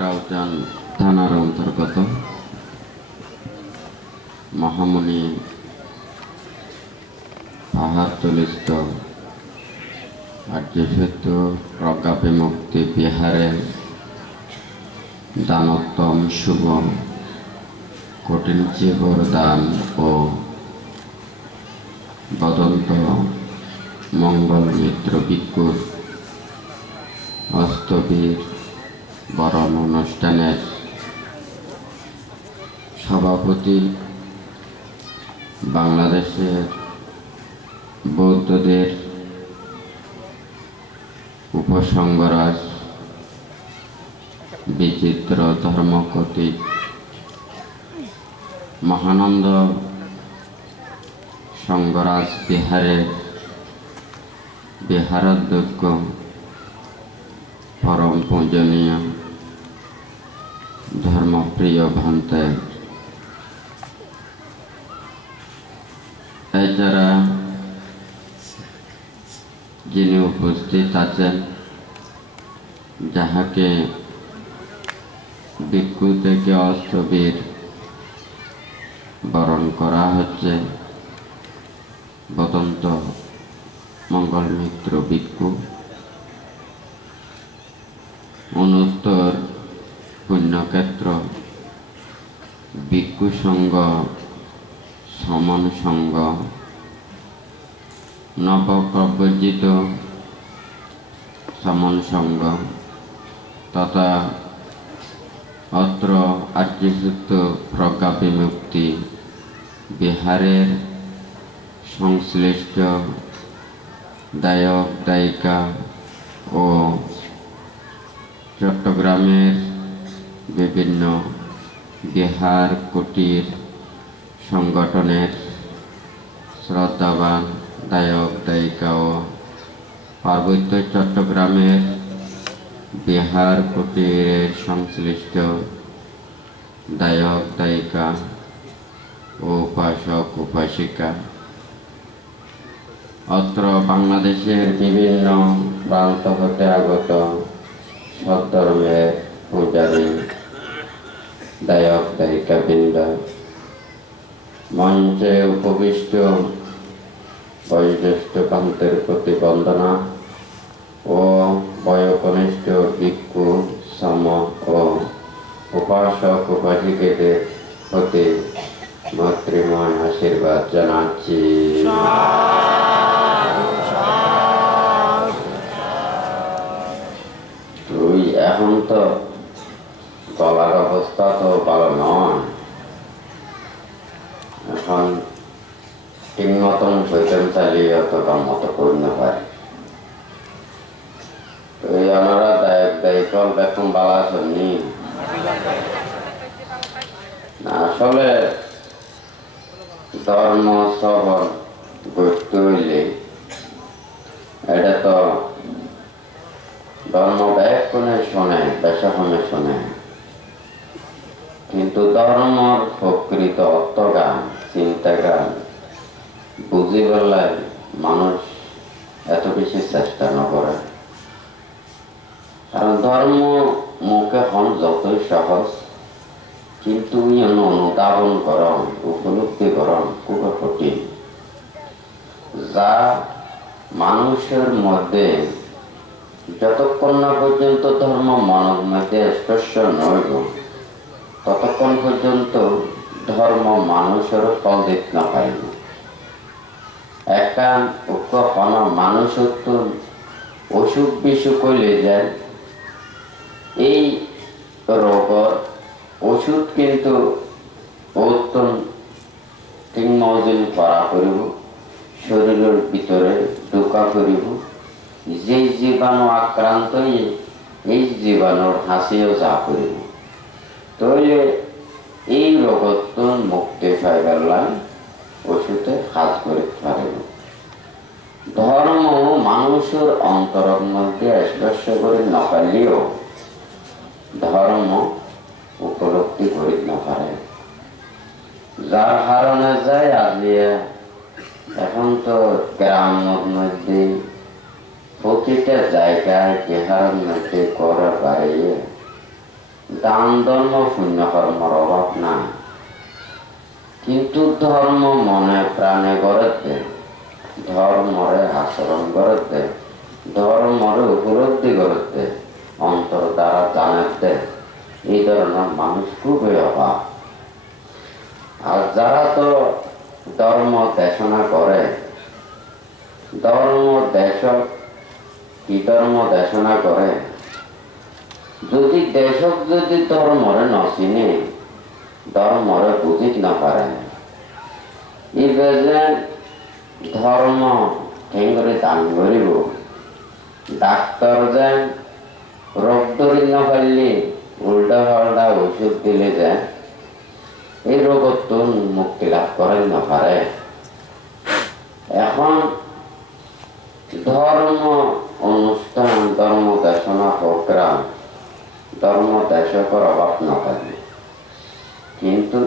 কাকরাউজান থানার অন্তর্গত মহামণি পাহাড়তলিস্থ আর্যসত্য প্রজ্ঞা বিমুক্তি বিহারে দানোত্তম শুভ কঠিন জীবর দান ও বদন্ত মঙ্গল মিত্র ভিক্ষুর হস্তবীর বরণ অনুষ্ঠানের সভাপতি বাংলাদেশের বৌদ্ধদের উপসংঘরাজ বিচিত্র ধর্মকতিক মহানন্দ সংঘরাজ বিহারের বিহারাধ্যক্ষ পরম পূজনীয় ধর্মপ্রিয় ভান্তে, এছাড়া যিনি উপস্থিত আছেন যাহাকে ভিক্ষু থেকে অষ্টবীর বরণ করা হচ্ছে, বদন্ত মঙ্গল মিত্র ভিক্ষু, অনুত্তর পুণ্যক্ষেত্র ভিক্ষু সংঘ সমন সংঘ নবপ্রবর্জিত সমন সংঘ তথা অত্র আর্যসত্য প্রজ্ঞা বিমুক্তি বিহারের সংশ্লিষ্ট দায়ক দায়িকা ও চট্টগ্রামের বিভিন্ন বিহার কুটির সংগঠনের শ্রদ্ধাবান দায়ক দায়িকা ও পার্বত্য চট্টগ্রামের বিহার কুটিরের সংশ্লিষ্ট দায়ক দায়িকা ও উপাসক উপাসিকা, অত্র বাংলাদেশের বিভিন্ন প্রান্ত হতে আগত সদ্ধর্মের পূজারী দায়ক দায়িকা বৃন্দ, মঞ্চে উপবিষ্ট বয়োজ্যেষ্ঠ প্রান্তের প্রতি বন্দনা ও বয়োকনিষ্ঠ ভিক্ষু সম ও উপাসক উপাসিকাদের প্রতি মাতৃময় আশীর্বাদ জানাচ্ছি। তুই এখন তো গলার অবস্থা তো ভালো নয়, এখন ঠিক মতন ভোজন চালিয়ে অতটা মতো করতে পারে। তুই আমরা দায়ক দায়িত্ব এখন বালা শুনি না, আসলে ধর্ম শ্রবণ করতে হইলে এটা তো ধর্ম ব্যাকরণে শোনে বেশাখনে শোনে, কিন্তু ধর্মর প্রকৃত অর্থগান চিন্তাগান বুঝি বললে মানুষ এত বেশি চেষ্টা না করে। কারণ ধর্ম মুখে হন যতই সহজ, কিন্তু অনুধাবন করণ উপলব্ধি করণ খুব কঠিন। যা মানুষের মধ্যে যতক্ষণ না পর্যন্ত ধর্ম মনের মধ্যে স্পর্শ নইব ততক্ষণ পর্যন্ত ধর্ম মানুষের ফল দেখতে না পাইব। একা কখনো মানুষ অসুখ বিসুখ হইলে যায়, এই রোগের ওষুধ কিন্তু উত্তম ঠিক মজুল করা করিব, শরীরের ভিতরে ঢোকা করিব, যে জীবাণু আক্রান্ত এই জীবাণুর হাসিও যা করিব, তৈলে এই রোগত মুক্তি পাইবার লাগে ওষুধে কাজ করে পারিব। ধর্ম মানুষের অন্তরের মধ্যে স্পর্শ করে না পারলেও ধর্ম উপলব্ধি করিতে না পারে, যার কারণে যায় আজকে এখন তো গ্রামের মধ্যে প্রতিটা জায়গায় বিহারের মধ্যে করা বাড়িয়ে দান ধর্ম পুণ্য কর্মর অভাব নাই, কিন্তু ধর্ম মনে প্রাণে গড়ে, ধর্মরে আচরণ গড়ে, ধর্মরে উপলব্ধি গড়ে, অন্তর দ্বারা জানাতে এই ধরনের মানুষ খুবই অভাব। আর যারা তো ধর্ম দেশনা করে, ধর্ম দেশক কি ধর্ম দেশনা করে, যদি দেশক যদি ধর্মরে নচিনে, ধর্মরে বুঝিত না পারে, যে ধর্ম কেঙ্গরে দান করিব, ডাক্তার যে রোগ ধরি নপারলি উল্টা পাল্টা ওষুধ দিলে যে এই রোগত মুক্তি লাভ করেন না পারে। এখন ধর্ম অনুষ্ঠান, ধর্ম দেশনা প্রোগ্রাম, ধর্ম দেশকের অভাব না থাকে, কিন্তু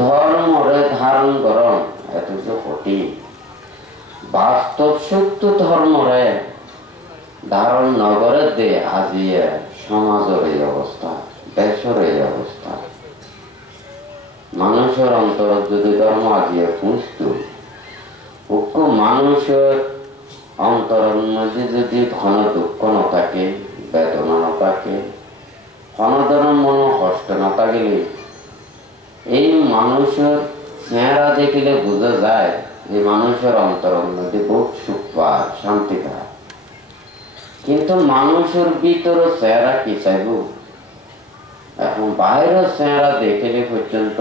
ধর্মরে ধারণ করণ এত যে কঠিন। বাস্তব সত্য ধর্মরে ধারণ নগরে দে আজিয়ে সমাজের এই অবস্থা, দেশের এই অবস্থা। মানুষের অন্তর যদি ধর্ম আজিয়ে পুঁজত, মানুষের অন্তরের মধ্যে যদি ঘন দুঃখ না থাকে, বেদনা না থাকে, ঘন ধরনের মন কষ্ট না থাকিলে, এই মানুষের চেহারা দেখিলে বোঝা যায় যে মানুষের অন্তরের মধ্যে বহুত সুখ পায়, শান্তি পায়। কিন্তু মানুষের ভিতরে চেহারা কি চাইব? এখন বাইরের চেহারা দেখিলে পর্যন্ত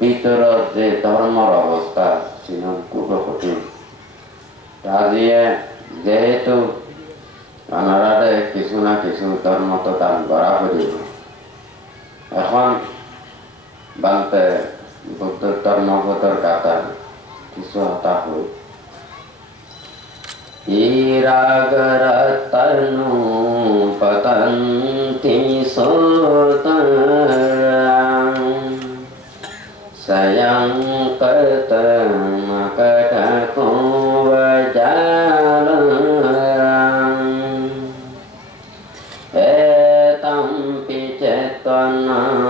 ভিতরের যে ধর্মের অবস্থা ছিল খুব কঠিন। আজিয়ে যেহেতু আনারারে কিছু না কিছু ধর্ম তো দান করা করিব, এখন বানতে বুদ্ধ ধর্মগতর কাতা কিছু হতা হই। রাগরতনু পতন্তি সোতরাং স্বয়ং কর্তমকটকো বজালরাং এতং পিচত্বনাং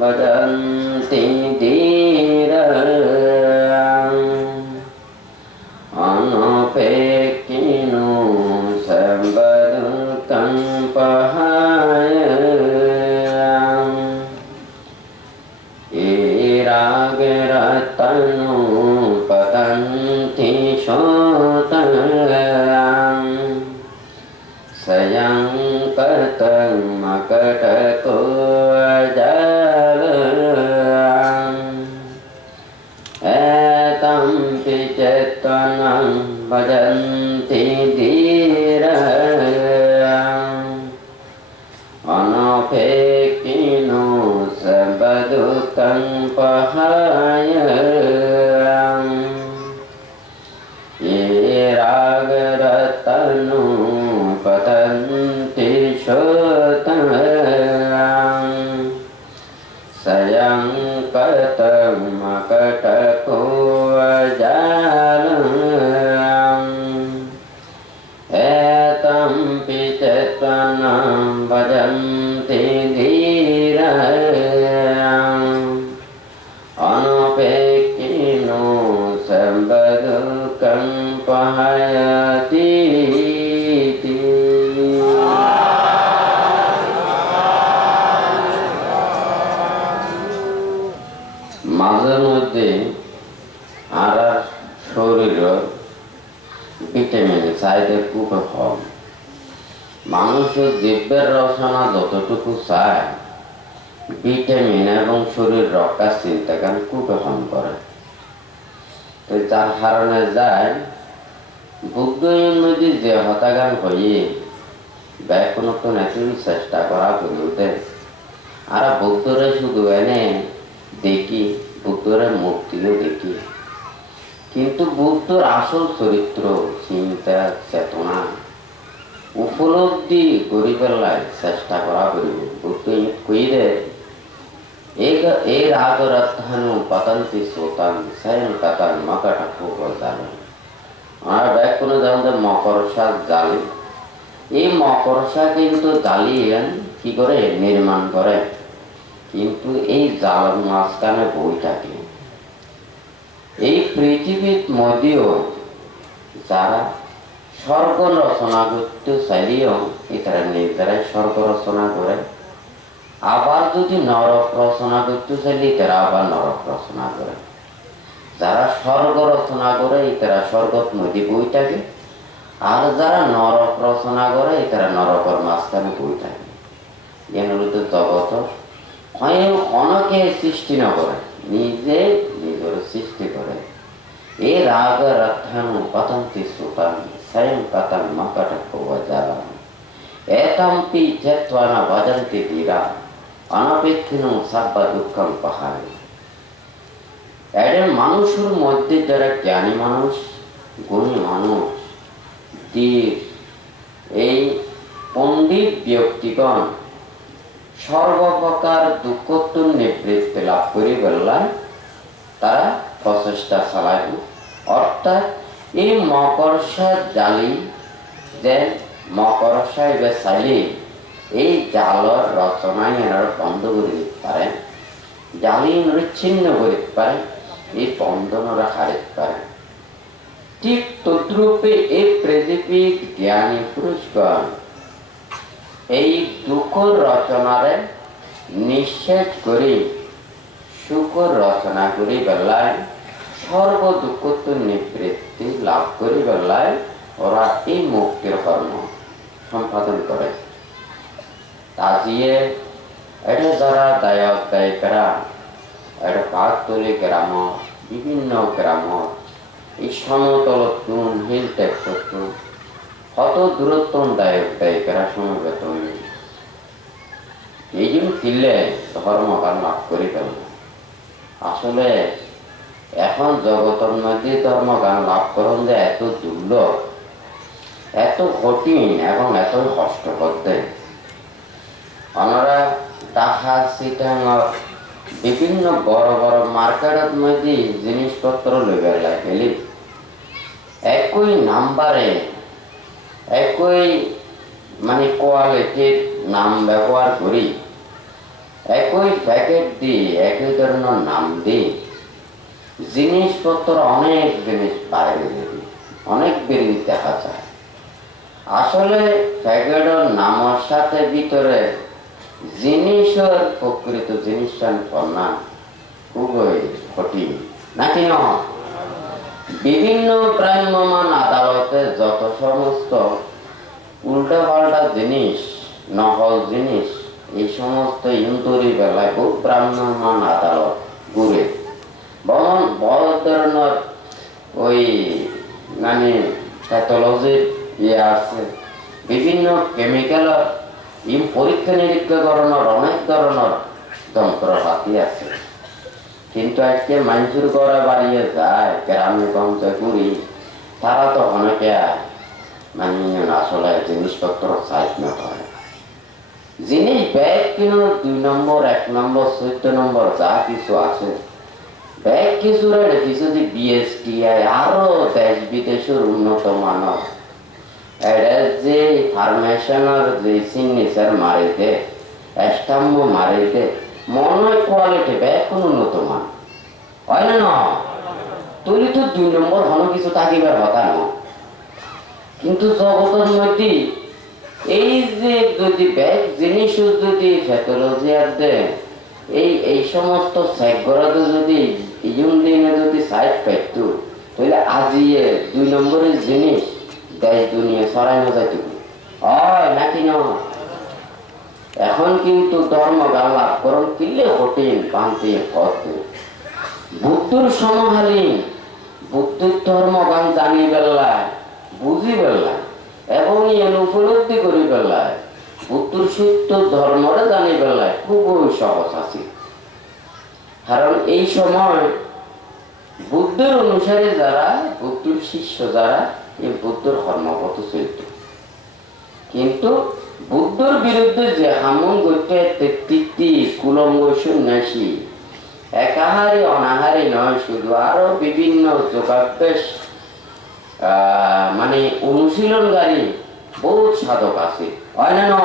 বদন্তি ধীরাং অনপেক্ষিনো সর্বদুঃখং পহায়াং রাগরতনু পতন্তি সোতরাং স্বয়ং কর্তমকটকো বজালরাং এতং পিচত্বনাং ভজন্তি ধীরাং অনপেক্ষিনো সর্বদুঃখং পহায়াং রাগরতনু পতন্তি সোতরাং স্বয়ং কর্তমকটকো বজালরাং এতং পিচত্বনাং ভজন্তি ধীরাং অনপেক্ষিনো সর্বদুঃখং পহায়াতি। মাঝে মধ্যে আর শরীরের ভিটামিন চাহিদা খুব কম। মানুষের জীবের রচনা যতটুকু চায়, ভিটামিন এবং শরীর রক্ষার চিন্তা গান খুব কম করে। তো যার কারণে যায় বুদ্ধের মধ্যে যে হতাগান হয়ে কোনো তো নেতির চেষ্টা করা করতে, আর বুদ্ধরে শুধু এনে দেখি, বুদ্ধরে মূর্তিও দেখি, কিন্তু বুদ্ধর আসল চরিত্র, চিন্তা, চেতনা উপলব্ধি করি পেলাই চেষ্টা করা করিব। বুদ্ধ কইলে এই রাগরতনু পতন্তি সোতাং স্বয়ং কর্তং মকটকো বজালরাং। আমরা ব্যাকুণে যেমন মকরসা জালি, এই মকরসা কিন্তু জ্বালিয়েন কি করে নির্মাণ করে, কিন্তু এই জাল মাঝখানে বই থাকে। এই পৃথিবীর মধ্যেও যারা স্বর্গ রচনা করতে চাইলেও এটারা নিজেরাই স্বর্গ রচনা করে, আবার যদি নরক রচনা করতে চাইলে তারা আবার নরক রচনা করে। যারা স্বর্গ রচনা করে তারা স্বর্গত নদী বই থাকে, আর যারা নরক রচনা করে তারা নরকের মাঝখানে বই থাকে। এগুলোতে জগৎ অনেকে সৃষ্টি না করে, নিজে নিজের সৃষ্টি করে। এই রাগ রথানু পতন্তি সুতান স্বয়ং পতন মকট যারা এতম্পি চেত্বানা ভজন্তি ধীরা অনপেক্ষিনু সাব্বা দুঃখম পাহাড়ে। একজন মানুষের মধ্যে যারা জ্ঞানী মানুষ, গুণী মানুষ, এই পণ্ডিত ব্যক্তিগণ সর্বপ্রকার দুঃখোত্তর নিবৃত্তি লাভ করি বেলায় তারা প্রচেষ্টা চালাইব। অর্থাৎ এই মকরসা জালি যে মকরসা এবার চাইলে এই জালর রচনায় এনারা বন্ধ করে দিতে পারেন, জালি ছিন্ন করতে পারেন, এই বন্ধনরা হারিতে পারেন। ঠিক তদ্রূপে এই পৃথিবীর জ্ঞানী পুরুষগণ এই দুঃখ রচনারে নিঃশেষ করে সুখ রচনা করি বেলায় সর্ব দুঃখত্ব নিবৃত্তি লাভ করি বেলায় ওরা এই মুক্তির কর্ম সম্পাদন করে। তাজিয়ে এটা যারা দায়ক দায়িকারা এটা পাহাড়তলি গ্রাম, বিভিন্ন গ্রাম, এই সমতল তুন হিল ট্যাক্স কত দূরত্ব দায়ক দায়িকারা সমবেত হইবে। এই জন্য কিনলে ধর্মকাল লাভ করি পেল। আসলে এখন জগতের মধ্যে ধর্মজ্ঞান লাভ করুন যে এত দুর্লভ, এত কঠিন এবং এত কষ্টকর দেয়। আমরা ঢাকা চিটাঙর বিভিন্ন বড় বড় মার্কেটের মধ্যে জিনিসপত্র লইবার লাগে, একই নাম্বারে একই মানে কোয়ালিটির নাম ব্যবহার করি, একই প্যাকেট দিয়ে একই ধরনের নাম দিই, জিনিসপত্র অনেক জিনিস বাইরে দেবে, অনেক বেরিয়ে দেখা যায়। আসলে প্যাকেটের নামের সাথে ভিতরে জিনিসের প্রকৃত জিনিসটা না খুবই কঠিন নাকি নয়। বিভিন্ন ভ্রাম্যমাণ আদালতে যত সমস্ত উল্টা পাল্টা জিনিস, নকল জিনিস, এই সমস্ত ইন্দুরি বেলায় খুব ভ্রাম্যমাণ আদালত ঘুরে বড় ধরনের ওই মানে প্যাথোলজির ইয়ে আছে, বিভিন্ন কেমিক্যালের পরীক্ষা নিরীক্ষা করানোর অনেক ধরনের যন্ত্রপাতি আছে। কিন্তু আজকে মানুষের গড়া বাড়িয়ে যায় গ্রামে গঞ্জে ঘুরি, তারা তো অনেকে মানে আসলে জিনিসপত্র সাইজ না করে। জিনিস ব্যাগ কিনো 2 নম্বর 1 নম্বর 14 নম্বর যা কিছু আছে, ব্যাগ কিছু কিছু যে বিএসটি আরো দেশ বিদেশের উন্নত মানব যে ফার্মেশনের যে সিগনেচার মারি দে, স্টাম্প মারি দে, মনে হয় কোয়ালিটি ব্যাগ কোন উন্নত মান হয় না। তুই তো 2 নম্বর হন কিছু থাকিবার কথা না। কিন্তু জগতের মধ্যে এই যে যদি ব্যাগ জিনিস যদি প্যাথোলজিয়ার দেয়, এই সমস্ত সেগরাতে যদি দিনে যদি সাইড পাইতো, তাহলে আজিয়ে 2 নম্বরের জিনিস দেশ দুনিয়া সরাইনো যাইত হয় নাকি না। এখন কিন্তু ধর্মজ্ঞান লাভ করুন কিনলে কঠিন পান্তি পথে। বুদ্ধর সমকালীন বুদ্ধর ধর্মজ্ঞান জানি বেলায় বুঝি বেলায় এবং উপলব্ধি করি বেলায় বুদ্ধর সত্য ধর্মরে জানি বেলায় খুবই সহজ আছে। কারণ এই সময় বুদ্ধের অনুসারী যারা, বুদ্ধর শিষ্য যারা, এই বুদ্ধর কর্মপথ চলত। কিন্তু বুদ্ধর বিরুদ্ধে যে হামন গত্যে তৃপ্তি কুলঙ্গ সন্ন্যাসী একাহারি অনাহারি নয়, শুধু আরো বিভিন্ন যোগাভ্যাস মানে অনুশীলনকারী বহুত সাধক আছে হয় না।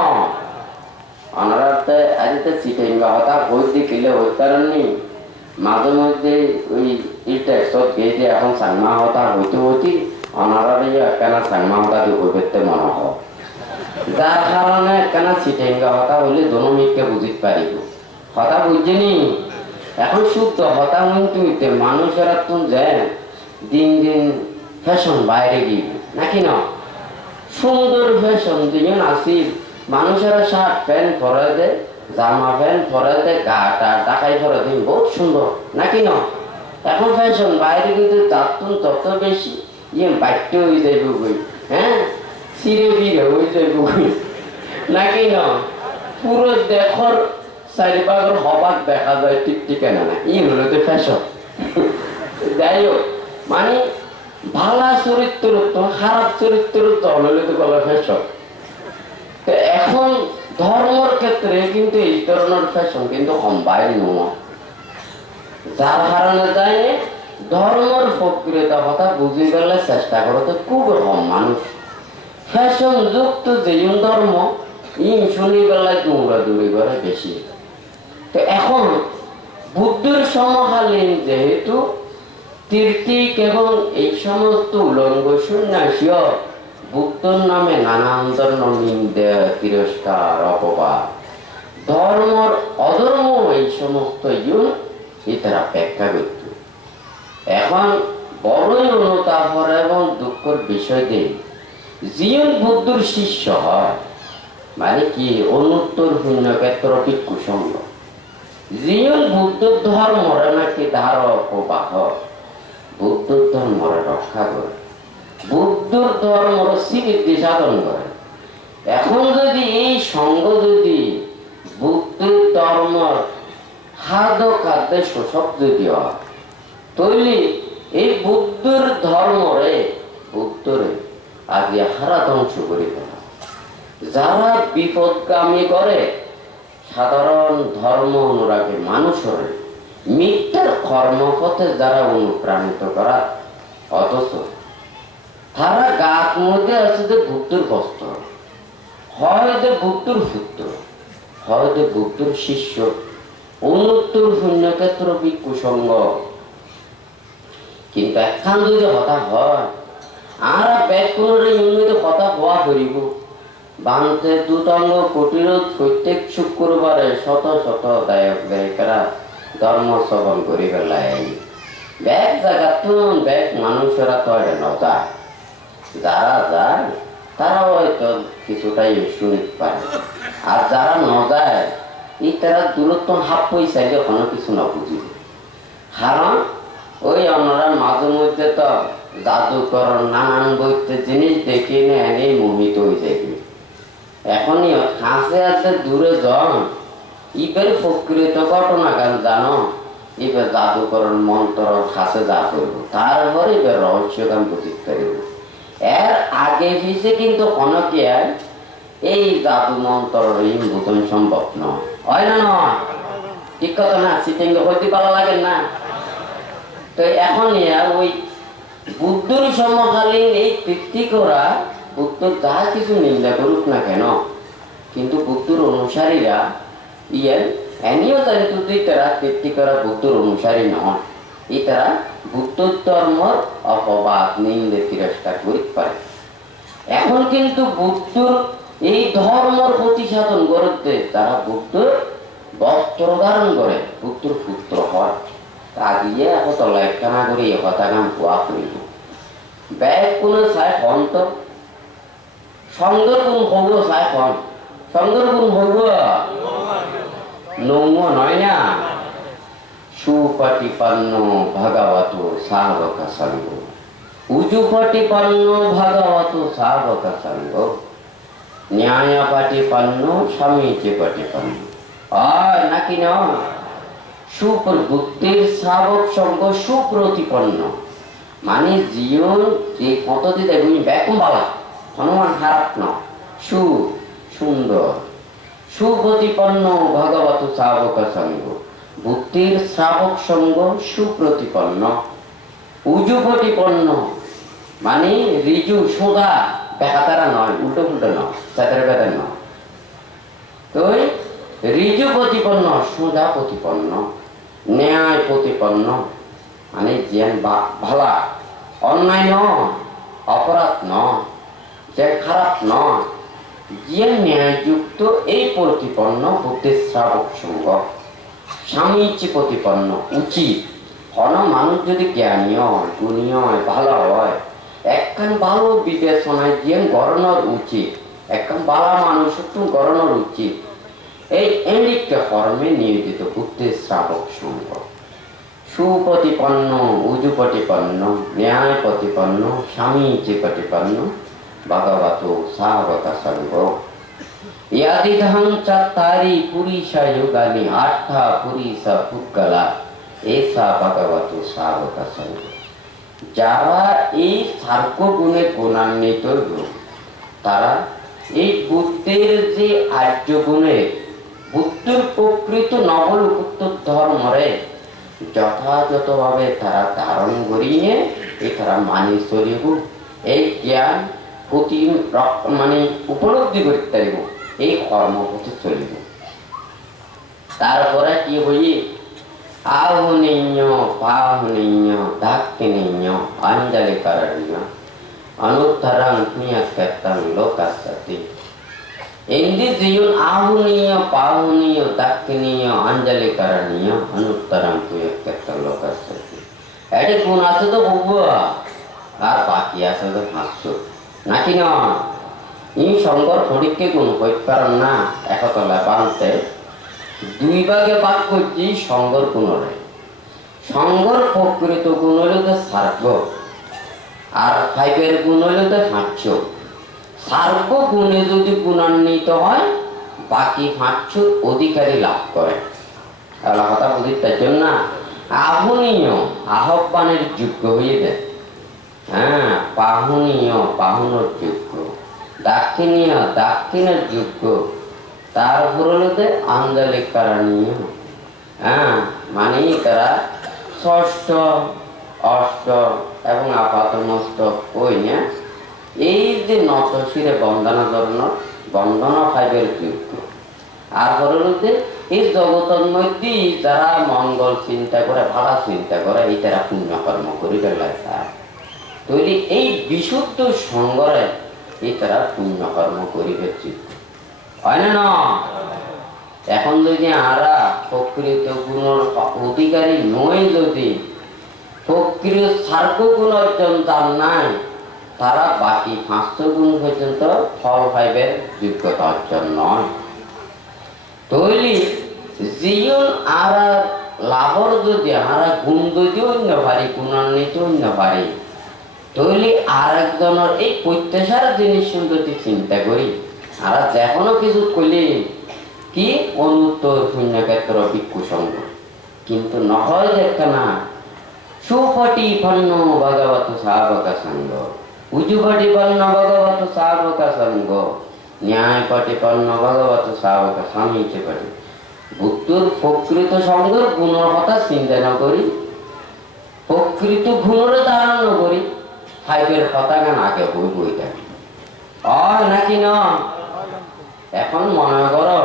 অনারাতে আজকে চিটেঙ্গা হতা হইতে গেলে হইতারনি মাঝে মধ্যে ওই ইটা সব গেছে এখন সাংমা হতা হইতে হইতে অনারারে কেন সাংমা হতা দিয়ে হইতে মনে হয় যার কারণে কেন চিটেঙ্গা হতা হইলে দোনো মিটকে বুঝিতে পারিব হতা বুঝিনি এখন শুদ্ধ হতা হইতে মানুষেরা তুমি যায় দিন দিন ফ্যাশন বাইরে গিয়ে নাকি না সুন্দর ফ্যাশন দুজন আসি মানুষেরা শার্ট প্যান্ট পরে দেয় জামা প্যান্ট পরে দেয় গাটা টাকাই পরে দেয় বহুত সুন্দর নাকি না এখন ফ্যাশন বাইরে কিন্তু তাতুন তত বেশি বাক্য হয়ে যাইব বই হ্যাঁ চিরে বিরে হয়ে যাইব বই নাকি না পুরো দেখর চারিপাগর হবাক দেখা যায় ঠিক ঠিকানা না হলো তো ফ্যাশন যাই হোক মানে ভালা চরিত্র খারাপ চরিত্র হলে তো বলা ফ্যাশন এখন ধর্মের ক্ষেত্রে কিন্তু এই ধরনের ফ্যাশন কিন্তু কম বাইরে নয় যার কারণে যায় ধর্মের প্রক্রিয়তা কথা বুঝে গেলে চেষ্টা করতে খুব কম মানুষ ফ্যাশন যুক্ত যে ধর্ম শুনি গেলে দৌড়াদৌড়ি করে বেশি তো এখন বুদ্ধের সমকালীন যেহেতু তীর্থিক এবং এই সমস্ত উলঙ্গ সন্ন্যাসীয় বুদ্ধর নামে নানান ধরনের নিন্দা তিরস্কার অপবাদ ধর্মর অধর্ম এই সমস্ত তারা ব্যাখ্যা করত এখন বড়ই অনুতাপ এবং দুঃখের বিষয় দিয়ে জীবন বুদ্ধর শিষ্য হয় মানে কি অনুত্তর পুণ্যক্ষেত্র ভিক্ষুসঙ্গ জীবন বুদ্ধ ধর্মরে নাকি ধারক ও বাহক বুদ্ধ ধর্মরে রক্ষা করে বুদ্ধর ধর্মর শ্রীবৃদ্ধি সাধন করে এখন যদি এই সঙ্গ যদি বুদ্ধের ধর্মর খাদ্যে শোষক যদি হয় তৈরি এই বুদ্ধর ধর্মরে বুদ্ধরে আগে হারা ধ্বংস করে দেওয়া যারা বিপদগামী করে সাধারণ ধর্ম অনুরাগী মানুষের মিথ্যার কর্মপথে যারা অনুপ্রাণিত করা অথচ তারা গাছ মধ্যে আছে যে বুদ্ধর বস্ত্র হয়তো বুদ্ধর পুত্র হয়তো বুদ্ধর শিষ্য অনুত্তর পুণ্যক্ষেত্র ভিক্ষুসঙ্গ কিন্তু একখান যদি হতা হয় আর ব্যাগ করে ইংরেজি কথা হওয়া করিব বাংতে দুতঙ্গ প্রতিরোধ প্রত্যেক শুক্রবারে শত শত দায়ক দায়িকারা ধর্ম শ্রবণ করি ফেলায় ব্যাগ জায়গা তুন ব্যাগ মানুষেরা তো নজায় যারা যায় তারা হয়তো কিছুটাই শুনিতে পারে আর যারা নজায় এই তারা দূরত্ব হাফ পয়সাইলে কোনো কিছু না বুঝিবে কারণ ওই অন্যরা মাঝে মধ্যে তো জাদুকরণ নানান বইতে জিনিস দেখি এনে মোহিত হয়ে যাবে এখনই কাছে আছে দূরে যান ইবের প্রকৃত ঘটনা কেন জানো এবার জাদুকরণ মন্ত্র কাছে যা করবো তারপরে এবার রহস্য গান প্রতীক করব এর আগে পিছিয়ে কিন্তু কোনো কি আর এই জাদু মন্ত্র বোধন সম্ভব নয় হয় না নয় ঠিক কথা না সিটিং হইতে ভালো লাগে না তো এখন ওই বুদ্ধর সমকালীন এই তৃপ্তি করা বুদ্ধ যা কিছু নিন্দা করুক না কেন কিন্তু বুদ্ধর অনুসারীরা এনিও জানি তুই তারা তৃপ্তি করা বুদ্ধর অনুসারী নয় এই তারা বুদ্ধ ধর্মর অপবাদ নিন্দে তিরস্কার করতে পারে এখন কিন্তু বুদ্ধর এই ধর্মর প্রতিসাধন করতে তারা বুদ্ধর বস্ত্র ধারণ করে বুদ্ধর পুত্র হয় তা দিয়ে এখন লেখানা করে এ কথা গান পোয়া করিব ব্যাগ কোনো চাই হন তো সঙ্গের কোন হব চাই হন সঙ্গের কোন হব নৌম নয় না সুপটিপন্ন ভাগবত সাধক সঙ্গ উজুপটিপন্ন ভাগবত সাধক সঙ্গ ন্যায়পটিপন্ন সমীচিপটিপন্ন হয় নাকি না সুপ্রবুদ্ধির শ্রাবক সঙ্গ সুপ্রতিপন্ন মানে জীবন যে পদ্ধতিতে ব্যাকুম বালা হনুমান খারাপ না সুন্দর সুপ্রতিপন্ন ভগবত শ্রাবক সঙ্গ বুদ্ধির শ্রাবক সঙ্গ সুপ্রতিপন্ন উজুপটিপন্ন মানে রিজু সোজা বেকাতারা নয় উল্টো পুল্টো নয় চাতারে বেতার নয় তো ঋজু প্রতিপন্ন সোজা প্রতিপন্ন ন্যায় প্রতিপন্ন মানে জ্ঞান ভালা অন্যায় নয় অপরাধ নয় যে খারাপ নয় যে ন্যায়যুক্ত এই প্রতিপন্ন বুদ্ধের শ্রাবক সঙ্গ স্বামীচি প্রতিপন্ন উচিত হন মানুষ যদি জ্ঞানী হয় গুণী হয় ভালো হয় একখান ভালো বিবেচনায় যে গড়ানোর উচিত একখান ভালো মানুষ একটু গড়ানোর উচিত এই এলিকে কর্মে নিয়োজিত বুদ্ধের শ্রাবক সঙ্গ সুপ্রতিপন্ন উজু প্রতিপন্ন ন্যায় প্রতিপন্ন স্বামীচি প্রতিপন্ন ভগবত সাবক সঙ্গ ইয়াদিদহং চাত্তারি পুরিষা যোগানি আঠা পুরিষা পুক্কলা এসা ভগবত সাবক সঙ্গ যারা এই সার্ক গুণে গুণান্বিত তারা এই বুদ্ধের যে আর্য গুণে বুদ্ধের প্রকৃত নবলোকোত্তর ধর্মরে যথাযথভাবে তারা ধারণ করিয়ে তারা মানি চলিব এই জ্ঞান প্রতি মানে উপলব্ধি করতে পারিব এই কর্মপথে চলিব তারপরে কি হই আহুনীয় পাহুনীয় দাক্ষিণীয় অঞ্জলি করণীয় অনুত্তরং পুণ্যক্ষেত্রং লোকাসতি এন্দি জীবন আহুনীয় পাহুনীয় দাক্ষিণীয় অঞ্জলি করণীয় অনুত্তরং পুণ্যক্ষেত্রং লোকাসতি এটি গুণ আছে তো বুঝবো আর বাকি আছে তো হাসছো নাকি না এই সংঘর ফড়িককে গুণ করতে পারেন না একতলায় বানতে দুই ভাগে ভাগ করছি সংঘর গুণরে সংঘর প্রকৃত গুণ হইল তো সার্গ আর ফাইভের গুণ হইল তো ফাঁচ সার্গ গুণে যদি গুণান্বিত হয় বাকি ফাঁচ অধিকারী লাভ করে এগুলা কথা বুঝিতে জন্য আহুনীয় আহ্বানের যোগ্য হয়ে যায় হ্যাঁ পাহুনীয় পাহুনের যোগ্য দাক্ষিণীয় দাক্ষিণের যোগ্য তারপর হলো আঞ্জলিক করণীয় হ্যাঁ মানে তারা ষষ্ঠ অষ্ট এবং আপাত মস্তক ওই না এই যে নত শিরে বন্দনা ধরনের বন্দনা ফাইভের যোগ্য আর হলো এই জগতের মধ্যে যারা মঙ্গল চিন্তা করে ভালো চিন্তা করে এই তারা পুণ্যকর্ম করিবে তৈরি এই বিশুদ্ধ সঙ্গরে এই তারা পুণ্যকর্ম করিবে যোগ্য হয় না এখন যদি আমরা প্রকৃত গুণের অধিকারী নই যদি প্রকৃত সার্গ গুণ অর্জন তার নাই তারা বাকি 500 গুণ পর্যন্ত ফল পাইবে যোগ্যতা অর্জন নয় তৈরি জীবন আর লাভর যদি আমরা গুণ যদি অন্য পারি গুণান্বিত অন্য পারি তৈরি আর একজনের এই প্রত্যাশার জিনিস যদি চিন্তা করি আর যেকোনো কিছু করলে কি অনুত্তর পুণ্যক্ষেত্র ভিক্ষু সঙ্গ কিন্তু নহয় দেখতে না সুপটিপন্ন ভগবত সাবক সঙ্গ উজুপটিপন্ন ভগবত সাবক সঙ্গ ন্যায় পটিপন্ন ভগবত সাবক স্বামীচে পটি বুদ্ধর প্রকৃত সঙ্গের গুণের কথা চিন্তা না করি প্রকৃত গুণের ধারণ করি ফাইভের কথা গান আগে বই বই থাকি নাকি না এখন মনে করো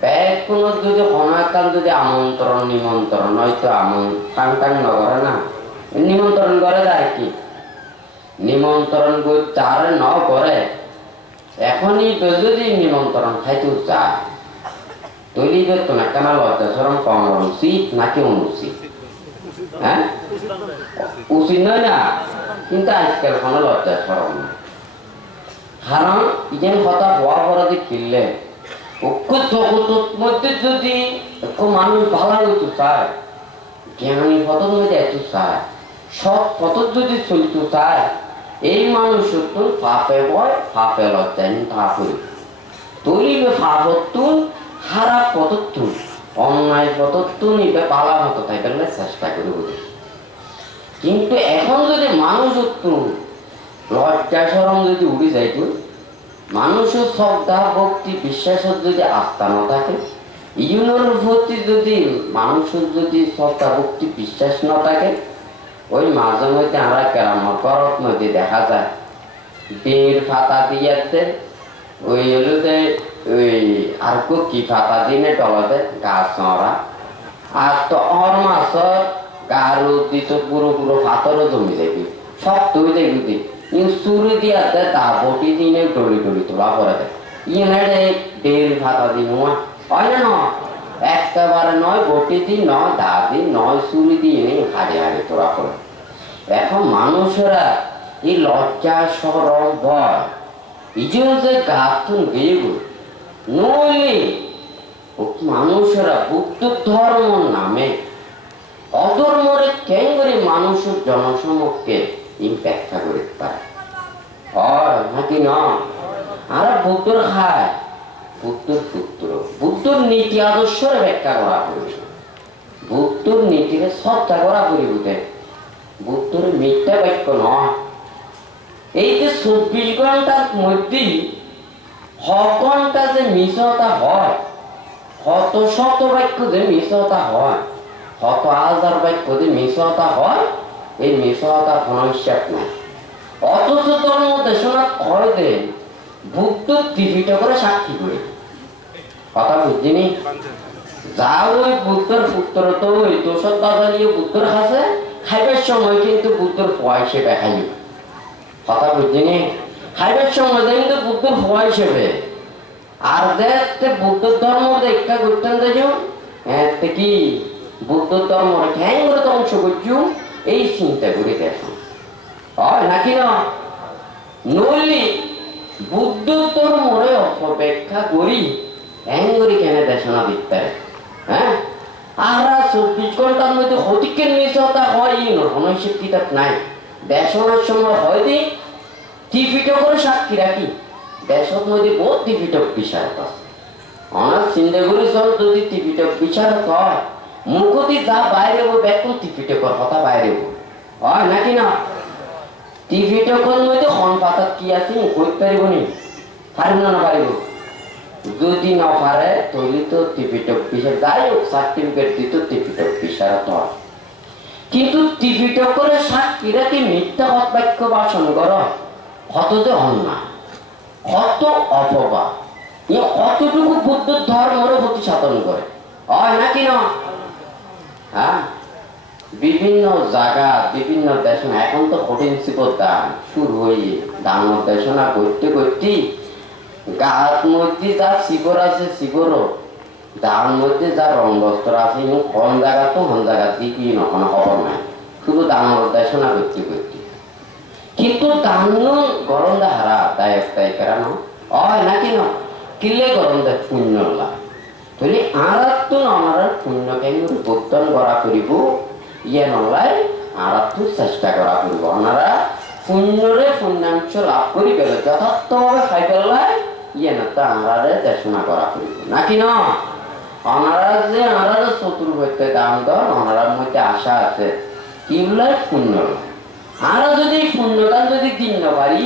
ব্যাগ কোন যদি অনাকাল যদি আমন্ত্রণ নিমন্ত্রণ হয়তো আমন্ত্রণ নগরে না নিমন্ত্রণ করে আর কি নিমন্ত্রণ যার ন করে এখনই যদি নিমন্ত্রণ খাইতে চায় তৈরি করতো না কেন লজ্জা সরম কম উচিত নাকি অনুচিত হ্যাঁ উচিত নয় না কিন্তু আজকাল কোনো লজ্জা সরম না কারণ ইজেন কথা হওয়া পরে কিনলে জগতের মধ্যে যদি মানুষ ভালো হইতে চায় জ্ঞানী পথের মধ্যে এত চায় সৎ পথের যদি চলতে চায় এই মানুষ তো পাপে ভয় পাপে লজ্জায় তা করি তৈরিবে পাপতুন খারাপ পথতুন অন্যায় পথতুন এটা পালা মতো তাই পেলে চেষ্টা করে বুঝি কিন্তু এখন যদি মানুষ লজ্জা সরম যদি উড়ে যাইত মানুষের শ্রদ্ধা ভক্তি বিশ্বাসের যদি আস্থা না থাকে ইউনোর প্রতি যদি মানুষের যদি শ্রদ্ধা ভক্তি বিশ্বাস না থাকে ওই মাঝে মধ্যে আমরা কেরাম করত নদী দেখা যায় বের ফাতা দিয়েছে ওই হলো ওই আর কি ফাতা দিনে টলাতে গাছ নড়া আর তো অর মাছর গার দিত পুরো পুরো ফাতরও জমি যাবি সব তুই দেখবি চুরি দিয়া দা বটি দিনে ডলি ডলি তোলা করে দেয় ইয়ে ডেল ফাতা দিন হয় না একেবারে নয় বটি দিন নয় দা দিন নয় চুরি দিয়ে নেই হাড়ে হাড়ে তোলা করে এখন মানুষেরা এই লজ্জা সরম ভয় এই যে গাতুন গেয়ে নইলে মানুষেরা বুদ্ধ ধর্ম নামে অধর্মরে কেন করে মানুষের জনসমক্ষে ব্যাখ্যা করতে পারে হয় নাকি না আর বুদ্ধর খায় বুদ্ধর পুত্র বুদ্ধর নীতি আদর্শের ব্যাখ্যা করা করি বুদ্ধর নীতিকে শ্রদ্ধা করা করি বুঝে বুদ্ধর মিথ্যা বাক্য নয় এই যে 24 ঘন্টার মধ্যে ঘন্টা যে মিশতা হয় শত শত বাক্য যে মিশতা হয় শত হাজার বাক্য যে মিশতা হয় এই মিশতা কোনো হিসাব নাই অথচ ধর্ম দেশনা খড় দেন বুদ্ধ টিভিটা করে সাক্ষী করে কথা বুঝিনি যা ওই বুদ্ধর পুত্র তো ওই দোষর দাদা নিয়ে বুদ্ধর কাছে খাইবার সময় কিন্তু বুদ্ধর ফোয়া হিসেবে খাইব কথা বুঝিনি খাইবার সময় কিন্তু বুদ্ধর ফোয়া হিসেবে আর দেখতে বুদ্ধ ধর্ম দেখা করতেন দেখুন কি বুদ্ধ ধর্ম ঠ্যাং করে ধ্বংস করছু এই চিন্তা করে দেখুন হয় নাকি না নইলে বুদ্ধ ধর্মরে অপব্যাখ্যা করি এঙ্গরি কেন দেশনা দিতে পারে হ্যাঁ আর 24 ঘন্টার মধ্যে হতিকের মিশতা হয় কোনো হিসেব কিতাব নাই দেশনার সময় হয় দি টিভিটা করে সাক্ষী রাখি দেশের মধ্যে বহুত টিভিটক বিচারক আছে অনেক চিন্তা করি চল যদি টিভিটক বিচারক হয় মুখতি যা বাইরে বেতন টিভিটকর কথা বাইরে হয় নাকি না টিভিটকর মধ্যে খন পাতাত কি আছে কইতে পারিব নি পারিব না পারিব যদি না পারে তাহলে তো টিভিটক বিচার যাই হোক সার্টিফিকেট দিত টিভিটক বিচারক হয় কিন্তু টিভিটকরে সাক্ষীরা কি মিথ্যা বাক্য ভাষণ কর কত যে অন্যায় কত অপবাদ কতটুকু বুদ্ধ ধর্মের প্রতি সাধন করে হয় নাকি না হ্যাঁ বিভিন্ন জায়গা বিভিন্ন দেশনা এখন তো কঠিন শিকর দান শুরু হয়ে দান দেশনা করতে করতে গাছ মধ্যে যা শিকর আছে শিকরও দান মধ্যে যা রং বস্ত্র আছে কোন জায়গা তো কোন জায়গা কি না কোনো খবর নাই শুধু দান দেশনা করতে করতে কিন্তু দান গরম দা হারা তাই তাই কেন হয় নাকি না কিলে গরম দে পুণ্য লাভ তাহলে আর তো আমার পুণ্য কেন বর্তন করা করিব ইয়ে নলাই আর তো চেষ্টা করা করিব ওনারা পুণ্যরে পুণ্যাংশ লাভ করি গেলে যথার্থভাবে খাই পেলাই ইয়ে না তো আমারে দেশনা করা করিব নাকি না ওনারা যে আমরা চতুর্ভুজে দাম দর ওনারার মধ্যে আশা আছে কি বলে পুণ্য আর যদি পুণ্যদান যদি দিন না পারি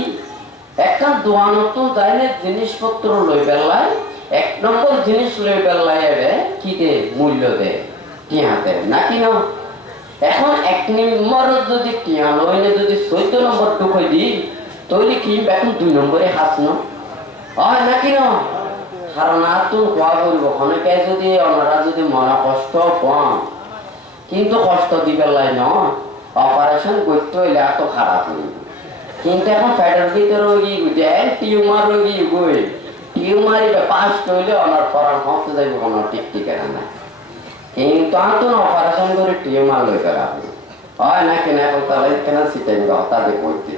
একটা দোয়ানত যায় না জিনিসপত্র লই পেলাই 1 নম্বর জিনিস লই পেলাই এবে কি দে মূল্য দে টিয়া দে নাকি না এখন 1 নম্বর যদি টিয়া লইলে যদি 14 নম্বর টুকই দি তাহলে কি এখন 2 নম্বরে হাসনো হয় নাকি না কারণ আর তুমি কোয়া বলবো অনেকে যদি ওনারা যদি মনে কষ্ট পান কিন্তু কষ্ট দিবে লাই না অপারেশন করতে হইলে এত খারাপ হইব কিন্তু এখন ফ্যাটের ভিতরে রোগী বুঝে টিউমার রোগী বই টিউমারি পাস করলে ওনার করার হতে যাইব কোনো ঠিক ঠিকানা নাই কিন্তু তো অপারেশন করে টিউমার লই করা হয় না কেন এখন তাহলে কেন সিটেন কথা যে করতে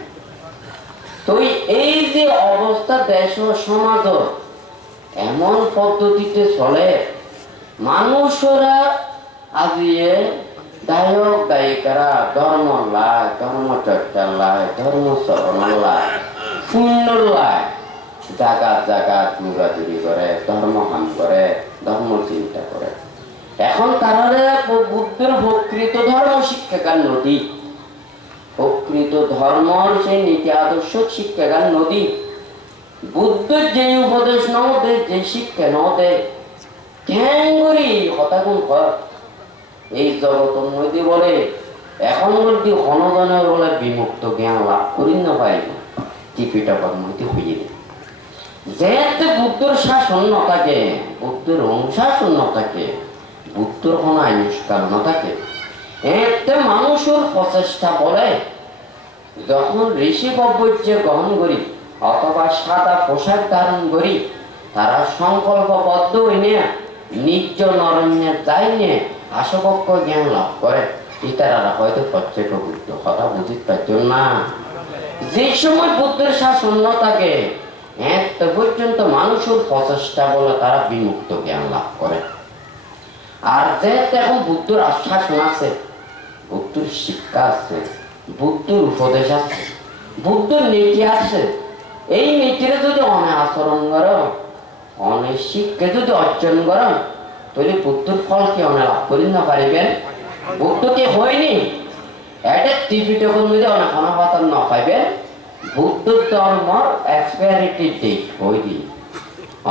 তো এই যে অবস্থা দেশ ও সমাজ এমন পদ্ধতিতে চলে মানুষরা আজিয়ে দায়ক দায়িকারা ধর্ম লাই ধর্ম চর্চা লাই ধর্ম চরণ লাই শূন্য লাই জাগা জাগা দূরাদূরি করে ধর্ম হাম করে ধর্ম চিন্তা করে এখন তারা বুদ্ধের প্রকৃত ধর্ম শিক্ষাকার নদী প্রকৃত ধর্মর সেই নীতি আদর্শ শিক্ষাকার নদী বুদ্ধের যে উপদেশ নাও দে যে শিক্ষা নাও দে ঠ্যাঙ্গরি হতাগুন কর এই জগতের মধ্যে বলে এখন বলতে হনজনের বলে বিমুক্ত জ্ঞান লাভ করি না পারিব টিপিটাপের মধ্যে হইয়ে যেহেতু বুদ্ধর শাসন ন থাকে, বুদ্ধর অনুশাসন ন থাকে, বুদ্ধর কোনো আয়ুষ্কাল ন থাকে, এতে মানুষের প্রচেষ্টা বলে যখন ঋষি বৈজ্য গ্রহণ করি অথবা সাদা পোশাক ধারণ করি, তারা সংকল্পবদ্ধ হইয়া নিজ নরণ্যে যাই নিয়ে আশপক্ষ জ্ঞান লাভ করে। ইতারা হয়তো প্রত্যেক বুদ্ধ কথা বুঝিতে পারছেন না। যে সময় বুদ্ধের শাসন ন থাকে এত পর্যন্ত মানুষের প্রচেষ্টা বলে তারা বিমুক্ত জ্ঞান লাভ করে। আর যেহেতু এখন বুদ্ধর শাসন আছে, বুদ্ধর শিক্ষা আছে, বুদ্ধর উপদেশ আছে, বুদ্ধর নীতি আছে, এই নীতিরে যদি অনেক আচরণ কর, অনেক শিক্ষা যদি অর্জন কর, তাহলে বুদ্ধর ফল কি অনেক লাভ করি না পারিবেন? বুদ্ধ কি হয়নি এটা ত্রিপিটকের মধ্যে অনেক অনাপাতন না পাইবেন। বুদ্ধ ধর্ম এক্সপায়ারিটি ডেট হয়ে দিই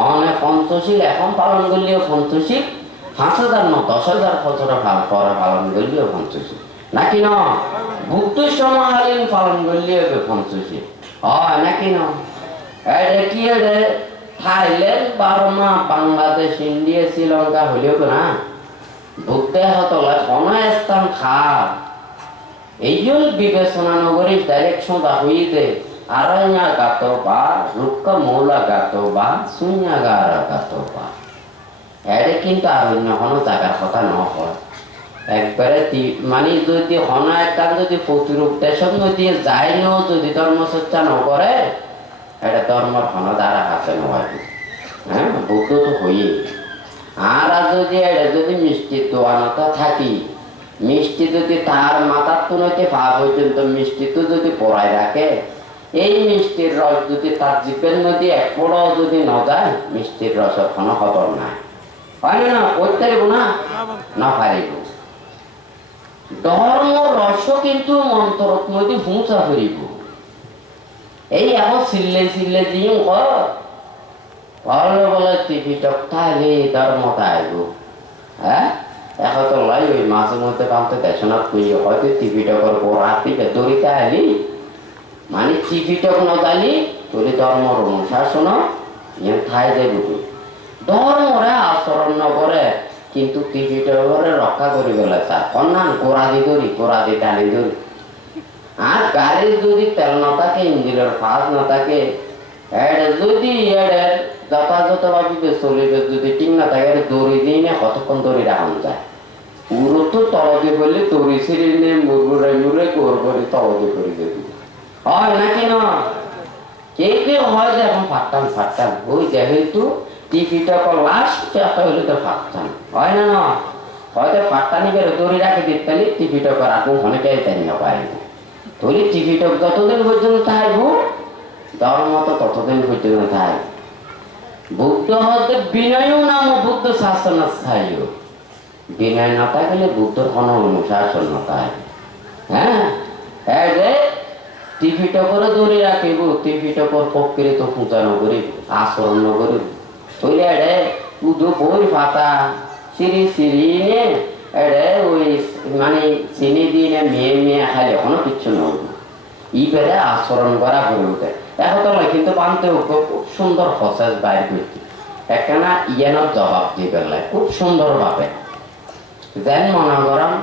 অনেক পঞ্চশীল এখন পালন করলেও পঞ্চশীল, ৫,০০০ না ১০,০০০ বছর পরে পালন করলেও পঞ্চশীল নাকি ন? বুদ্ধ সমাহালীন পালন করলেও পঞ্চশীল হয় নাকি ন? এটা কি এটা Thailand, Burma, Bangladesh, India, Sri Lanka হলেও না বুদ্ধে হতলা কোন স্থান খাপ এই বিবেচনা নগরী ডাইরেকশন হইতে আরণ্যা গাত বা রুক্ষ মৌলা গাত বা শূন্যাগার গাত বা এটা কিন্তু আরণ্য কোনো জায়গার কথা ন হয়। একবারে মানে যদি হন একটা যদি প্রতিরূপ দেশত দিয়ে যাই ন, যদি ধর্মচর্চা নকরে এটা ধর্মর হন দ্বারা আছে নয়। হ্যাঁ, বুদ্ধ তো হইয়ে। আর যদি এটা যদি মিষ্টির দোয়ানতা থাকি, মিষ্টি যদি তার মাথার তুলতে পা পর্যন্ত মিষ্টি তো যদি পড়ায় রাখে, এই মিষ্টির রস যদি তার জীবের নদী এক পড়ো যদি ন যায়, মিষ্টির রসের কোনো খবর নাই, হয় না? করতে পারিব না, না পারিব। ধর্ম রস কিন্তু মন্ত্রত নদী হুঁচা করিব। এই এখন চিল্লে চিল্লে দিয়ে বলে বলে ত্রিপিটক তাইলে ধর্মটা আইব। হ্যাঁ, এখন তো লাই ওই মাঝে মধ্যে কামতে দেশনাথ কই হয়তো ত্রিপিটকের গোড়া থেকে দড়িতে আইলি, মানে ত্রিপিটক নদালি তোর ধর্মর অনুশাসন ইয়ে ঠাই দেব। ধর্মরে আচরণ নকরে কিন্তু ত্রিপিটকরে রক্ষা করি গেলে চায় কন্যান গোড়া দি ধরি, গোড়া দি টানি ধরি। আর গাড়ির যদি তেল না থাকে, ইঞ্জিনের ফাঁস না থাকে, যদি যথাযথভাবে চলিবে, যদি ঠিক না থাকে দড়ি দিয়ে না কতক্ষণ দড়ি রাখান যায়। পুরো তো তলদি বললে দড়ি ছিঁড়ি নিয়ে মুরগুড়ে মুড়ে গোর করে তলদি করে দেবে, হয় নাকি না? কে কেউ হয় যে এখন ফাটতাম ফাটতাম ওই যেহেতু টিভিটা লাস্ট চেষ্টা হলে তো ফাটতাম, হয় না? না হয়তো ফাটতানি বেরো দড়ি রাখে দিতে টিভিটা রাখবো অনেকে তাই না পারি। তাহলে টিভিটা যতদিন পর্যন্ত থাকব ধর্ম তো ততদিন পর্যন্ত থাক। বুদ্ধ হতে বিনয়ও নাম বুদ্ধ শাসন স্থায়ী, বিনয় না থাকলে বুদ্ধর কোনো অনুশাসন না থাকে। হ্যাঁ, টিভিটা করে দৌড়ে রাখিব, টিভিটা পর প্রকৃত পূজা নকরি, আচরণ নকরি, তৈলে এডে উদু বই পাতা সিঁড়ি সিঁড়ি নে এডে ওই মানে চিনি দিয়ে মেয়ে মেয়ে খাইলে কোনো কিচ্ছু নয়। ইবেরে আচরণ করা করে উঠে এখন তো কিন্তু বানতে খুব সুন্দর প্রসেস বাইর করতে একখানা ইয়ানোর জবাব দিয়ে পেলে খুব সুন্দর ভাবে। যেন মনে করেন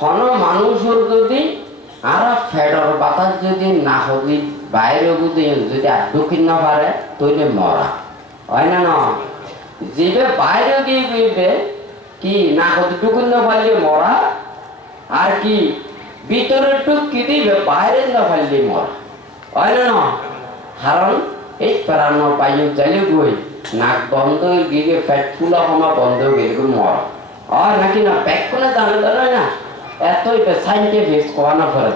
কোনো মানুষের যদি আর ফেডর বাতাস যদি না হবি বাইরে যদি ঢুকিন না পারে তৈলে মরা, হয় না? যেবে বাইরে গিয়ে গিয়ে কি না হতে ঢুকিন না পারলে মরা, আর কি ভিতরে টুকি দিবে বাইরে না পারলে মরা, হয় না? কারণ এই প্রাণ পাইয়ে যাইলে গই নাক বন্ধ গিয়ে পেট ফুলা কমা বন্ধ গেলে মরা, হয় নাকি না? প্যাক করে জানে জানে না এত সাইন্টিফিক কোয়ানো ফেরে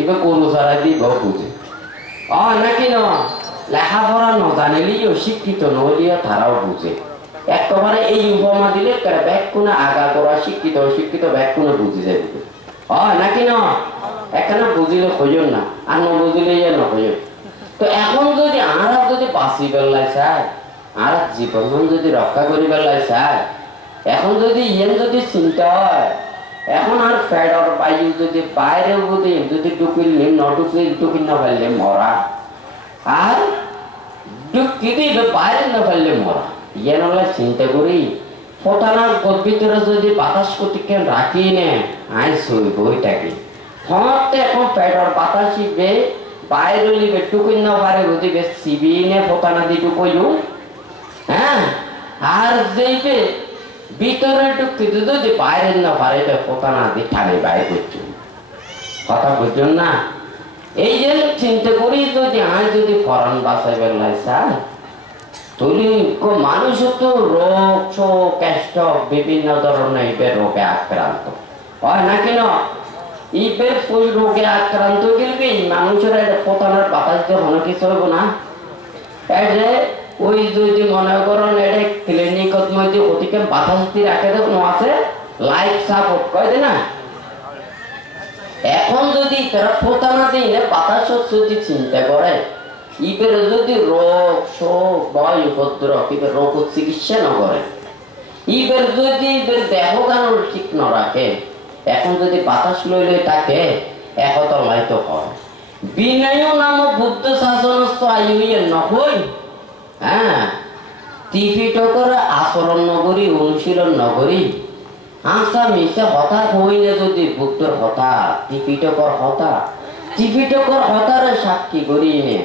এবার গরু ছাড়া দিব বুঝে, হয় নাকি না? লেখাপড়া ন জানিলেও শিক্ষিত নইলেও তারাও বুঝে। একেবারে এই উপমা দিলে ব্যাগ কোনে আগা করা শিক্ষিত শিক্ষিত ব্যাগ কোনে বুঝে যাবে, হয় নাকি না? এখানে বুঝিলে খোঁজন না, আর ন বুঝিলে ইয়ে ন খোঁজন। তো এখন যদি আমরা যদি বাঁচি পেলাই চাই, আর জীবন যদি রক্ষা করি পেলাই চাই, এখন যদি ইয়ে যদি চিন্তা হয়, এখন আর ফেডর বায়ু যদি বাইরে যদি ঢুকিলে ন ঢুকিল ঢুকিল না পারলে মরা, আর টুকি দিবে বাইরে না পারলে মরা ইয়ে নলে চিন্তা করি ফোটানার ভিতরে যদি বাতাস কতিকে রাখি নে আই সইব ওইটাকে হতে এখন পেটর বাতাস শিখবে বাইরে লিবে টুকুই না পারে যদি বেশ সিবি নে ফোটানা দি টুকুইও হ্যাঁ আর যেইবে ভিতরে টুকি যদি বাইরে না পারে ফোটানা দি ঠানে বাইরে করছো কথা বুঝুন না এই যে চিন্তা করি যদি আজ যদি ফরান বাসায় বেলায় চায় তুলি মানুষ তো রোগ শোক কষ্ট বিভিন্ন ধরনের ইবের রোগে আক্রান্ত হয় না কেন ইবের ফুল রোগে আক্রান্ত গেলে মানুষের ফোটানোর বাতাস দিয়ে মনে কিছু হইব না এই যে ওই যদি মনে করেন এটা ক্লিনিকত মধ্যে অতিকে বাতাস দিয়ে রাখে দেখুন আছে লাইফ সাপোর্ট কয় না এখন যদি তারা ফোটানা দিয়ে বাতাস যদি চিন্তা করে ইবের যদি রোগ শোক বয় উপদ্রব ইবের রোগ চিকিৎসা না করে ইবের যদি ইবের দেহ কানুন ঠিক না রাখে এখন যদি বাতাস লইলে তাকে একতলায়িত হয় বিনয় নাম বুদ্ধ শাসনস্থ আয়ুয়ে নহই হ্যাঁ ত্রিপিটকের আচরণ নগরী অনুশীলন নগরী আশা মিশে হঠাৎ হইলে যদি বুদ্ধর হঠাৎ ত্রিপিটকর হঠাৎ ত্রিপিটকর হঠাৎ সাক্ষী করি নে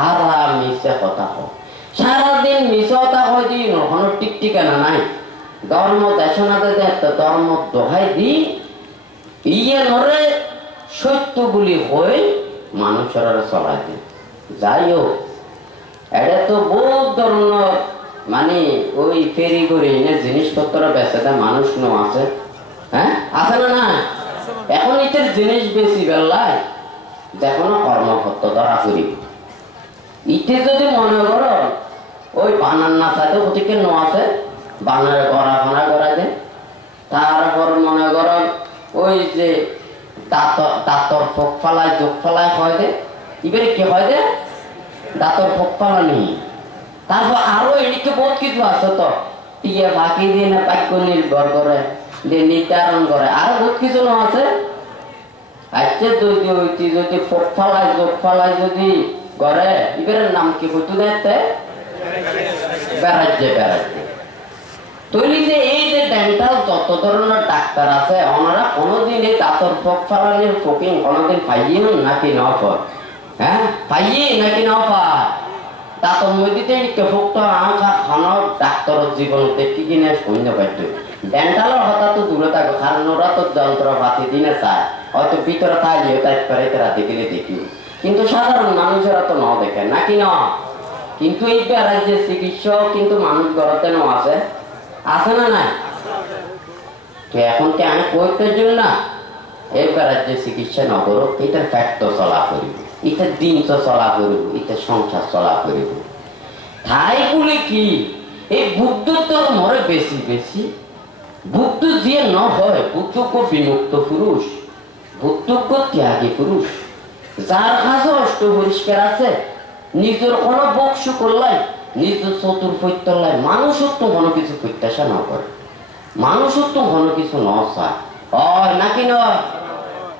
আর মিশে কথা হয় সারাদিন মিশে কথা হয় দি কোনো টিক ঠিকানা নাই ধর্ম দেশনাতে ধর্ম দোহাই দি ইয়ে নরে সত্যগুলি হয়ে মানুষের চলাইতে যাই হোক এটা তো বহুত ধরনের মানে ওই ফেরি করে এনে জিনিসপত্র বেচে দেয় মানুষ নো আছে হ্যাঁ আছে না না এখন এটার জিনিস বেশি বেলায় দেখো না কর্মক্ষেত্র ধরা করি ইতে যদি মনে করো ওই বানার না সাথে ওদিকে নো আছে বানার গড়া ভাড়া করা দেয় তারপর মনে করো ওই যে দাঁতর ফোক ফালায় যোগ ফালায় হয় দে এবারে কি হয় দে দাঁতর ফোক ফালানি তারপর আরো এদিকে বহুত কিছু আছে তো টিকে বাকি দিয়ে না বাক্য নির্ভর করে দিয়ে নির্ধারণ করে আরো বহুত কিছু না আছে আচ্ছা যদি ফোক ফালায় যোগ ফালায় যদি করে এবারে নাম কি বুঝতে দেখতে বেড়াচ্ছে তৈরি যে এই যে ডেন্টাল যত ধরনের ডাক্তার আছে ওনারা কোনোদিন এই দাঁতর ফোক ফালানির ফোকিং কোনোদিন পাইয়ে নাকি না পর হ্যাঁ পাইয়ে নাকি না পায় দাঁতর মধ্যে ফোকটা আঁকা খানো ডাক্তারের জীবন দেখি কিনে শূন্য পাইত ডেন্টালের হঠাৎ তো দূরে থাকো কারণ ওরা তো যন্ত্রপাতি দিনে চায় হয়তো ভিতরে থাকলেও টাইপ করে তারা দেখিলে দেখি কিন্তু সাধারণ মানুষেরা তো ন দেখে নাকি না কিন্তু এই রাজ্যের চিকিৎসক কিন্তু মানুষ গড়াতে ন আছে আছে না নাই তো এখন কি আমি কইতের জন্য না এই রাজ্যের চিকিৎসা ন করো এটার ফ্যাট তো চলা করিব এটার দিন তো চলা করিব এটার সংসার চলা করিব তাই বলে কি এই বুদ্ধ তো মরে বেশি বেশি বুদ্ধ যে ন হয় বুদ্ধজ্ঞ বিমুক্ত পুরুষ বুদ্ধজ্ঞ ত্যাগী পুরুষ যার কাছে অষ্ট পরিষ্কার আছে নিজের কোনো বক্স করলাই নিজের চতুর্পত্যলাই মানুষের তো কোনো কিছু প্রত্যাশা না করে মানুষের তো কোনো কিছু ন চায় হয় নাকি নয়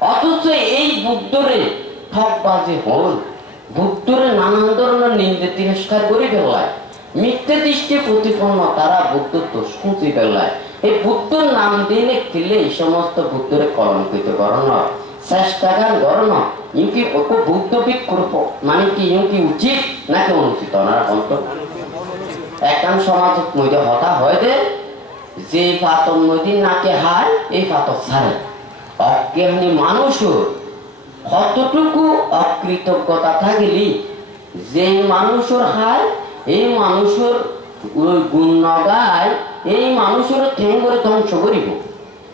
অথচ এই বুদ্ধরে ঠকবাজি হল বুদ্ধরে নানান ধরনের নিন্দে তিরস্কার করে ফেলায় মিথ্যে দৃষ্টি প্রতিপন্ন তারা বুদ্ধ দোষ খুঁজি ফেলায় এই বুদ্ধর নাম দিলে খেলে এই সমস্ত বুদ্ধরে কলঙ্কিত করানো চেষ্টাগার গরম ইউকি বুদ্ধ বিক্ষোভ মানে কি ইউকি উচিত নাকি অনুচিত ওনারা কন্ত এখন সমাজ মধ্যে হতা হয় দে যে পাতন নদী নাকে হায় এই পাতক ছাড়ে অজ্ঞানী মানুষও কতটুকু অকৃতজ্ঞতা থাকিলি যে মানুষের হায় এই মানুষের গুণ নগায় এই মানুষের ঠেং করে ধ্বংস করিব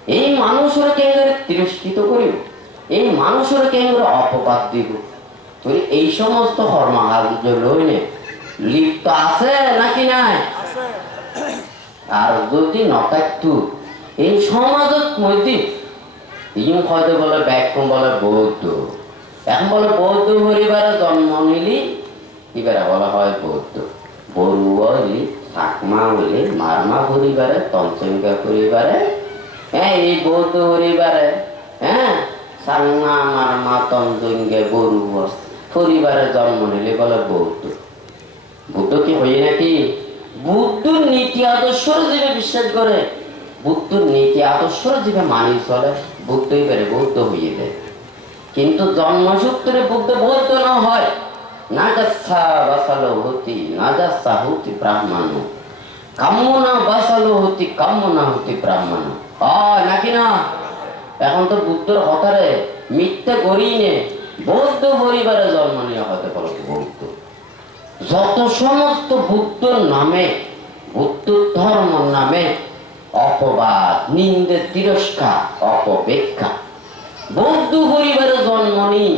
এই মানুষের ঠেং করে তিরস্কৃত করিব এই মানুষের কেন্দ্র অপবাদ দিব তো এই সমস্ত কর্মকাণ্ড লইলে লিপ্ত আছে নাকি নাই আর যদি নথাকতো এই সমাজের মধ্যে ইউ হয়তো বলে ব্যাকরণ বলে বৌদ্ধ এখন বলে বৌদ্ধ পরিবারে জন্ম নিলি এবারে বলা হয় বৌদ্ধ বড়ু হইলি চাকমা হইলি মারমা পরিবারে তঞ্চঙ্গা পরিবারে হ্যাঁ এই বৌদ্ধ পরিবারে হ্যাঁ সাংমা আমার মা তঞ্জঙ্গে বড়ু পরিবারে জন্ম নিলে বলে বৌদ্ধ। বুদ্ধ কি হয়ে নাকি? বুদ্ধর নীতি আদর্শর জীবে বিশ্বাস করে, বুদ্ধর নীতি আদর্শর জীবে মানি চলে, বুদ্ধই বেড়ে বৌদ্ধ হয়ে যায়। কিন্তু জন্মসূত্রে বুদ্ধ বৌদ্ধ না হয়, না যাচ্ছা বাসালো হতি না যাচ্ছা হতি ব্রাহ্মণ, কাম্য না বাসালো হতি কাম্য না হতি ব্রাহ্মণ। হয় নাকি না? এখন তো বুদ্ধর কথারে মিথ্যে করি নে, বৌদ্ধ পরিবারে জন্ম নিয়ে হতে পারো বৌদ্ধ। যত সমস্ত বুদ্ধর নামে, বুদ্ধ ধর্ম নামে অপবাদ, নিন্দে, তিরস্কার, অপব্যাখ্যা, বৌদ্ধ পরিবারে জন্ম নিয়ে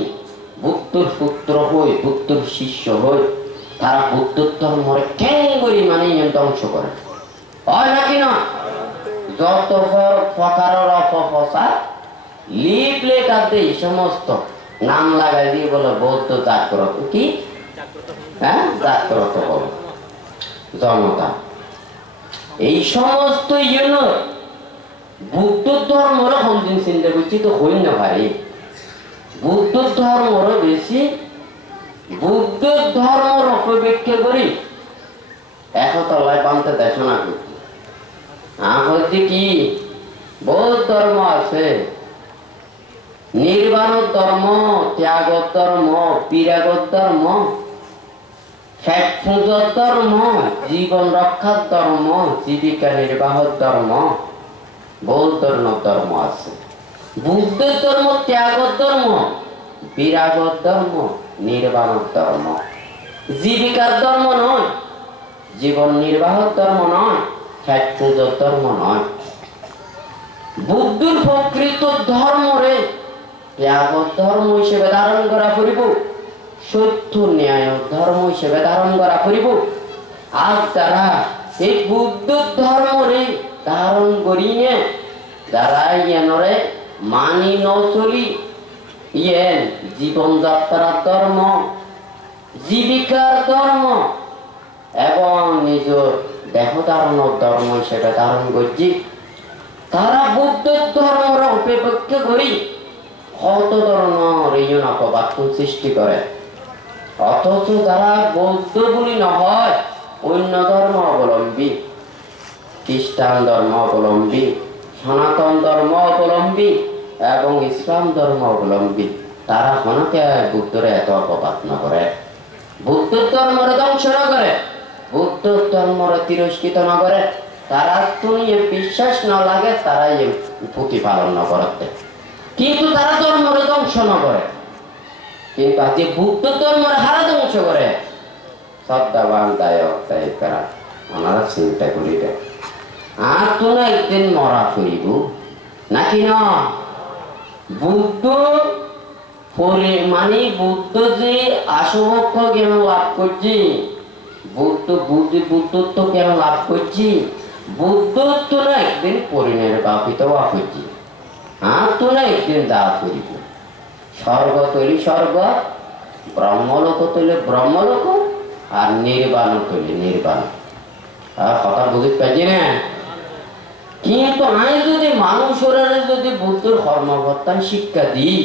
বুদ্ধর পুত্র হই, বুদ্ধর শিষ্য হই, তারা বুদ্ধ ধর্মরে কেঙ্গরি মানে ধ্বংস করে। হয় নাকি না? যত প্রকারের অপপ্রচার লিপলেট আছে, এই সমস্ত নাম লাগাই দিয়ে বলে বৌদ্ধ জাগ্রত, কি হ্যাঁ জাগ্রত বল জনতা, এই সমস্ত বুদ্ধ ধর্মর কোনদিন চিন্তা করছি তো হই না পারি। বুদ্ধ ধর্মর বেশি, বুদ্ধ ধর্মর অপব্যাখ্যা করি একতলায় বানতে দেখো না করছি। হচ্ছে কি বৌদ্ধ ধর্ম আছে, নির্বাণ ধর্ম, ত্যাগ ধর্ম, বিরাগত ধর্ম, ধর্ম, জীবন রক্ষার ধর্ম, জীবিকা নির্বাহ ধর্ম, বৌদ্ধ ধর্ম আছে। বুদ্ধ ধর্ম ত্যাগ ধর্ম, বিরাগ ধর্ম, নির্বাণ ধর্ম, জীবিকার ধর্ম নয়, জীবন নির্বাহ ধর্ম নয়, ধর্ম নয়। বুদ্ধর প্রকৃত ধর্মরে ত্যাগ ধর্ম হিসেবে ধারণ করা করিব, সত্য ন্যায় ধর্ম হিসেবে ধারণ করা করিব। আর যারা এই বুদ্ধ ধর্মরে ধারণ করিনে, যারা ইয়েনরে মানি ন চলি, ইয়েন জীবনযাত্রার ধর্ম, জীবিকার ধর্ম এবং নিজ দেহ ধারণের ধর্ম হিসেবে ধারণ করছি, তারা বুদ্ধ ধর্মর অপেক্ষা করি কত ধরনের অপবাদ সৃষ্টি করে। অথচ যারা বৌদ্ধ বলি নহয়, অন্য ধর্ম অবলম্বী, খ্রিস্টান ধর্ম অবলম্বী, সনাতন ধর্ম অবলম্বী এবং ইসলাম ধর্ম অবলম্বী, তারা হনকে বুদ্ধরে এত অপবাদ না করে, বুদ্ধ ধর্মরে ধ্বংস না করে, বুদ্ধ ধর্মরে তিরস্কৃত না করে, তারা তুমি বিশ্বাস না লাগে, তারাই প্রতিপালন না করতে, কিন্তু তারা ধর্মরে ধ্বংস না করে। কিন্তু আজকে বুদ্ধ ধর্মরে হারা ধ্বংস করে শ্রদ্ধাবান দায়ক দায়িকারা ওনারা চিন্তা করি দেয়। আর তো না একদিন মরা করিব নাকি না? বুদ্ধ মানে বুদ্ধ যে আসবক্ষ কেন লাভ করছি, বুদ্ধ বুদ্ধত্ব কেন লাভ করছি, বুদ্ধত্ব না একদিন পরিনির্বাপিত করছি। আর তো না একদিন দা করিব, স্বর্গ তৈরি স্বর্গ, ব্রহ্মলোক তৈরি ব্রহ্মলোক, আর নির্বাণ তৈরি নির্বাণ। আর কথা বুঝতে পারছি না? কিন্তু আমি যদি মানুষের যদি বুদ্ধর কর্মকর্তা শিক্ষা দিই,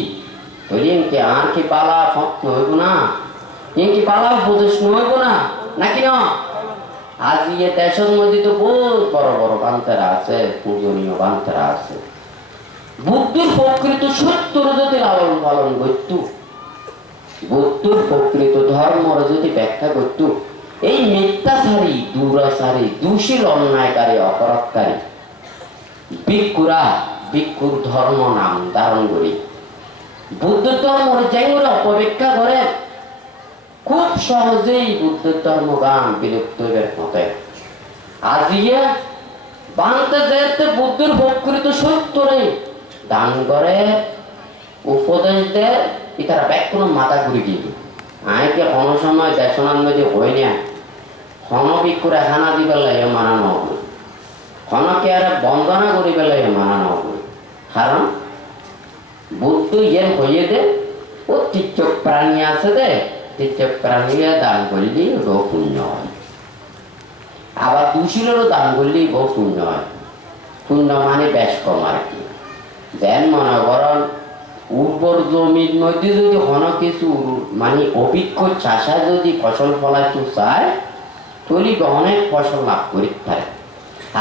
তাহলে আর কি পালা হইব না, কি পালা উপদেশ হইব না নাকি না? আজ ইয়ে দেশের মধ্যে তো বহুত বড় বড় বান্তারা আছে, পূজনীয় বান্তারা আছে। বুদ্ধর প্রকৃত সত্যর যদি লালন পালন করত, বুদ্ধর প্রকৃত ধর্মর যদি ব্যাখ্যা করত, এই মিথ্যাচারী, দুরাচারী, দূষী, অন্যায়কারী, অপরাধকারী ভিক্ষুরা ভিক্ষুর ধর্ম নাম ধারণ করি বুদ্ধ ধর্মর যেগুলো অপব্যাখ্যা করে, খুব সহজেই বুদ্ধ ধর্ম গান বিলুপ্ত হতে আজিয়ে বাংতে যেতে বুদ্ধের প্রকৃত সত্যরে দান করে, উপদেশ দেয়, তারা ব্যাগ কোনো মাথা ঘুরে গিয়ে আইকে কোনো সময় দেশনার মধ্যে হই না, ক্ষণ ভিক্ষুরা খানা দিবার লাগে মানানো হবে, ক্ষণকে আর বন্দনা করিবার লাগে মানানো হবে। কারণ বুদ্ধ ইয়ের হইয়ে দে, ও তির্যক প্রাণী আছে দে, তির্যক প্রাণীরা দান করলেই বহু পুণ্য হয়, আবার দূষিলেরও দান করলেই বহু পুণ্য হয়। পুণ্য মানে বেশ কম আর কি। যেন মনে করেন উর্বর জমির মধ্যে যদি কোনো কিছু মানে অভিজ্ঞ চাষা যদি ফসল ফলাইতে চায়, তৈরি অনেক ফসল লাভ করিতে পারে।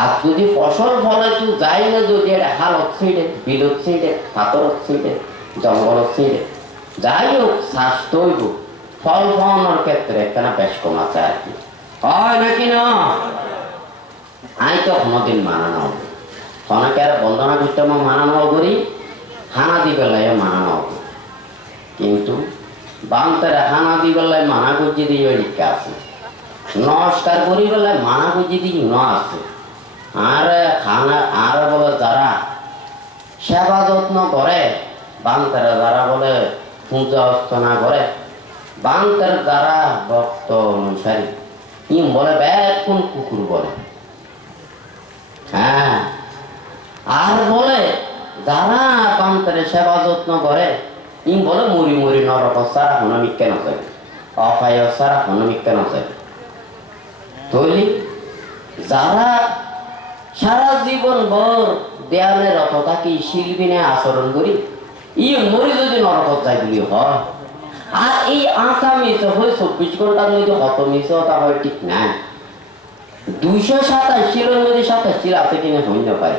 আর যদি ফসল ফলে তো যাই না, যদি এটা হালত ছিঁড়ে, বিলত ছিঁড়ে, পাথরত ছিঁড়ে, জঙ্গলত ছিঁড়ে, যাই হোক স্বাস্থ্য হইব, ফল ফলানোর ক্ষেত্রে একখানা বেশ কম আছে আর কি, হয় নাকি না? আমি তো কোনোদিন মানানো হবে অনেকে আর বন্দনা করতে মানানো করি, হানা দি বেলায় মানানো হবে, কিন্তু বান্তারা হানা দি বেলায় মানা করছি দিয়ে লিখা আছে, নমস্কার করি বেলায় মানা করছি দিয়ে ন আছে। আর খানা আর বলে যারা সেবা যত্ন করে, বান্তারা যারা বলে পূজা অর্চনা করে, বান্তার যারা ভক্ত অনুসারী ইম বলে বেকুন কুকুর বলে। হ্যাঁ, আর বলে যারা বান্তারে সেবা যত্ন করে ইম বলে মুড়ি মুড়ি নরক সারা হনমিক কেন চাই, অপায় সারা হনমিক কেন চাই। তৈলি যারা সারা জীবন ভর দেয়ালে রত থাকি শিল্পীনে আচরণ করি, ই মরি যদি নরকত যায় বলি হয়। আর এই আঁকা মিশে হয় 24 ঘন্টার মধ্যে কত মিশে তা হয় ঠিক না। 227 শিলের মধ্যে 27 শিল আছে কিনা হইতে পারে,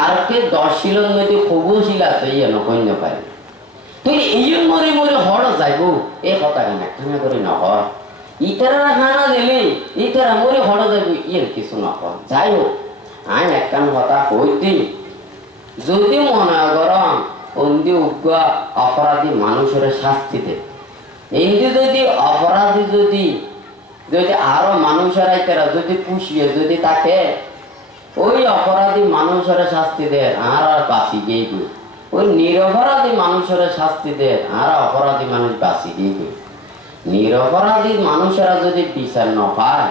আর কে 10 শিলের মধ্যে খুবও শিল আছে ইয়ে হইতে পারে। তুই এই মরি মরি হড় যাইব এই কথা কেন একখানা করে না হয়, ইতারা খানা দিলে ইতারা মরে হড় যাইব ইয়ের কিছু না হয়। যাই হোক, আমি একখান কথা কই দিই, যদি মনে করম অন্দি উগ্রা অপরাধী মানুষের শাস্তিতে, এমনি যদি অপরাধী যদি যদি আরো মানুষেরা তারা যদি পুষিয়ে যদি তাকে ওই অপরাধী মানুষের শাস্তি দেয় আর বাঁচি গিয়ে গই, ওই নিরপরাধী মানুষের শাস্তি দেয় আর অপরাধী মানুষ বাঁচি গিয়ে গই। নিরপরাধী মানুষেরা যদি বিচার না পায়,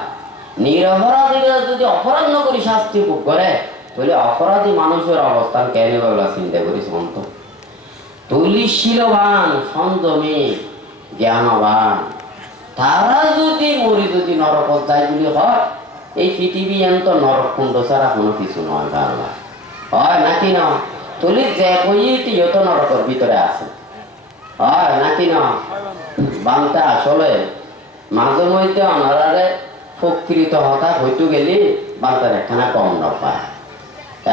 নিরপরাধীরা যদি অপরাধ না করে শাস্তি ভোগ করে, তাহলে অপরাধী মানুষের অবস্থান কেন বলা চিন্তা করিস মন্ত। তুলিশীলবান সংযমী জ্ঞানবান তারা যদি মরি যদি নরকত যায় বলি হয়, এই পৃথিবী এত নরক কুণ্ড ছাড়া কোনো কিছু নয় বাংলা হয় নাকি না? তুলি যে কই ইয়ত নরকের ভিতরে আছে, হয় নাকি না? বাংলা আসলে মাঝে মধ্যে অনারারে প্রকৃত হতা হইতে গেলে বাংলার একখানা কম ন পায়।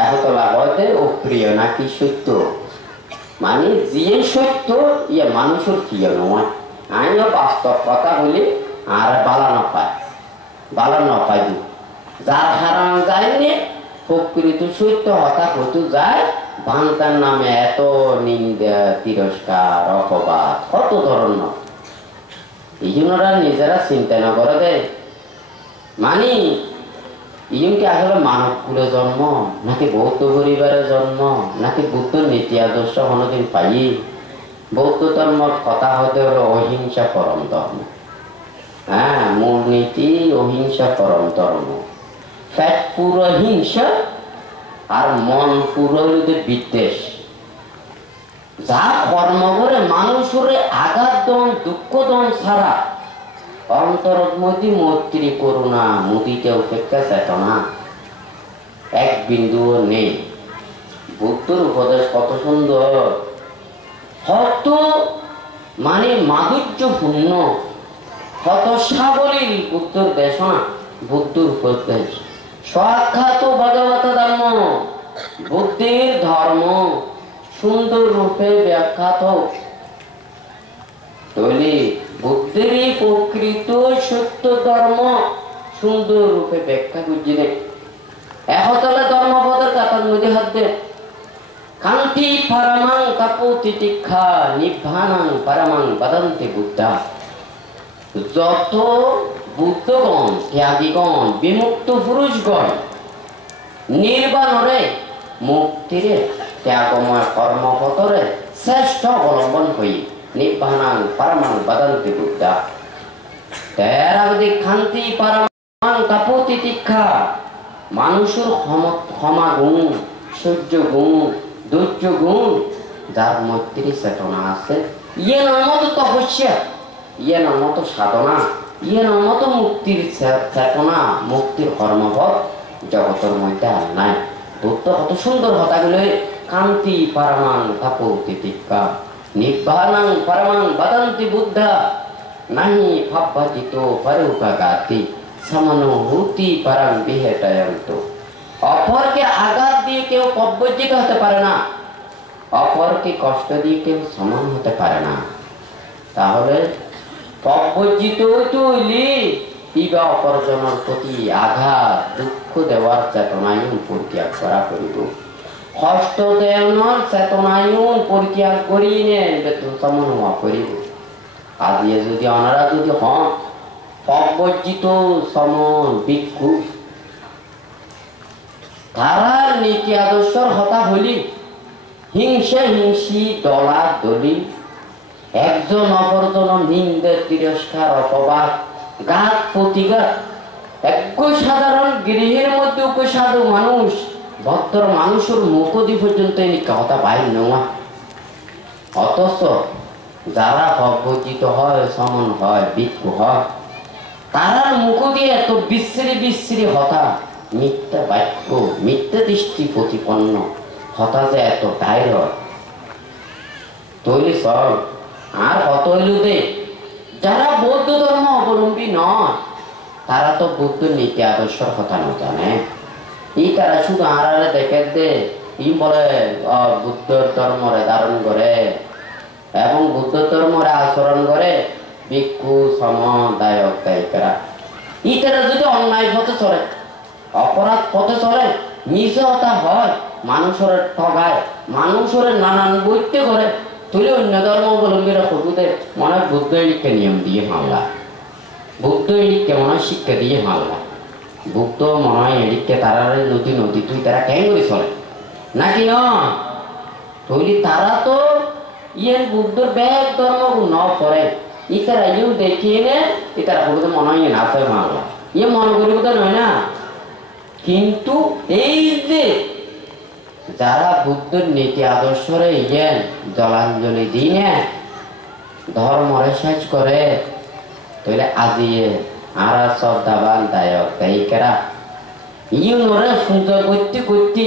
এখন লাগতে অপ্রিয় নাকি সত্য, মানে যে সত্য ইয়ে মানুষের প্রিয় নয়। আমিও বাস্তব কথা বলি আর বালা না পায়, বালা না পাই যার হারান যায়নি প্রকৃত সত্য হতা হইতে যায়, বাংলার নামে এত নিন্দা তিরস্কার অপবাদ কত ধরনের। এই জন্য নিজেরা চিন্তা না করে দেয়, মানে ইয়কে আসলে মানব কুলে জন্ম নাকি বৌদ্ধ পরিবারের জন্ম নাকি বুদ্ধ নীতি আদর্শ কোনোদিন পাই। বৌদ্ধ ধর্মর কথা হতে হলো অহিংসা পরম ধর্ম। হ্যাঁ, মূল নীতি অহিংসা পরম ধর্ম। পেট পুরো হিংসা আর মন পুরো বিদ্বেষ। যা কর্ম করে মানুষের আঘাত দন দুঃখ দন ছাড়া অন্তর মধ্যে মৈত্রী করুণা মুদিতে উপেক্ষা চেতনা এক বিন্দুও নেই। বুদ্ধর উপদেশ কত সুন্দর, কত মানে মাধুর্যপূর্ণ, কত সাবলীল বুদ্ধর দেশনা, বুদ্ধর উপদেশ। সাক্ষাৎ ভগবত ধর্ম, বুদ্ধির ধর্ম সুন্দর রূপে ব্যাখ্যাত। তৈলি বুদ্ধেরই প্রকৃত সত্য ধর্ম সুন্দর রূপে ব্যাখ্যা করছিলেন। একতলে ধর্মপদের কাতার মধ্যে হাতে কান্তি পরমাং তপো তিতিক্ষা নিভানাং পরমাং বদন্তি বুদ্ধা। যত বুদ্ধগণ ত্যাগীগণ বিমুক্ত পুরুষগণ নির্বাণরে মুক্তিরে ত্যাগময় কর্মপথরে শ্রেষ্ঠ অবলম্বন হই নিভানাং পরমাং বদন্তি বুদ্ধা। তেরাবধি কান্তি পরমাং তপো তিতিক্ষা মানুষের ক্ষমা গুণ, সূর্য গুণ, ধৈর্য গুণ যার মধ্যে চেতনা আছে, ইয়ের মতো তপস্যা, ইয়ের মতো সাধনা, ইয়ের মতো মুক্তির চেতনা, মুক্তির কর্মপথ জগতের মধ্যে আর নাই। বুদ্ধ কত সুন্দর কথাগুলো, কান্তি পরমাং Tapo তিতিক্ষা নিভানাং পরমাং বদন্তি Buddha. nahi pabbajito parupagati samanuhuti parang bihetayanto অপরকে আঘাত দিয়ে কেউ পব্বজিত হতে পারে না, অপরকে কষ্ট দিয়ে কেউ সমান হতে পারে না। তাহলে পব্বজিত হইলি ইবা অপরজনের প্রতি আঘাত দুঃখ দেওয়ার চেতনায়ন পরিত্যাগ করা করিব, কষ্ট দেওয়ার চেতনায়ন পরিত্যাগ করিনে বেতন সমান হওয়া করিব। আদিয়ে যদি ওনারা যদি হন পব্বজিত সমন ভিক্ষু, তারার নীতি আদর্শর হতা হলি হিংসা হিংসি দলা দলি একজন অপরজন নিন্দে তিরস্কার অপবাদ গাত প্রতিঘাত একই সাধারণ গৃহের মধ্যে উপসাধু মানুষ ভক্তর মানুষের মুখদি পর্যন্ত এই কথা বাইর নেওয়া। অথচ যারা পব্বজিত হয় সমন হয় ভিক্ষু হয় তারার মুখ দিয়ে এত বিশ্রী বিশ্রী হতা মিথ্যা বাক্য মিথ্যা দৃষ্টি প্রতিপন্ন হতা যে এত টাইর তৈরি সব আর কত হইল দে যারা বৌদ্ধ ধর্ম অবলম্বী নয় তারা তো বুদ্ধ নীতি আদর্শর কথা না জানে। এই তারা শুধু আড়ালে দেখে দে ই বলে বুদ্ধ ধর্মরে ধারণ করে এবং বুদ্ধ ধর্মরে আচরণ করে ভিক্ষু সমদায়ক দায়িকারা ইতারা যদি অন্যায় পথে চলে অপরাধ পথে চলে নিঃসহতা হয় মানুষের ঠগায় মানুষের নানান বৈত্য করে তুলে অন্য ধর্ম অবলম্বীরা কবুতে মনে হয় বুদ্ধ এলিককে নিয়ম দিয়ে মানলা, বুদ্ধ এলিককে মনে হয় শিক্ষা দিয়ে মানলা, বুদ্ধ মনে হয় এলিককে তারা নদী নদী তুই তারা কেন করে চলে নাকি ন তৈরি তারা তো ইয়ে বুদ্ধর ব্যাগ ধর্ম ন করে ইতারা ইউ দেখিয়ে নে ইতারা কবুতে মনে হয় নাচে মানলা ইয়ে মনে করিব তো নয় না। কিন্তু এই যে যারা বুদ্ধর নীতি আদর্শরে ইয়েন জলাঞ্জলি দিনে ধর্মরে শেষ করে তাহলে আজিয়ে আর শ্রদ্ধাবান দায়ক দায়িকারা ইউনরে সুন্দর করতে করতে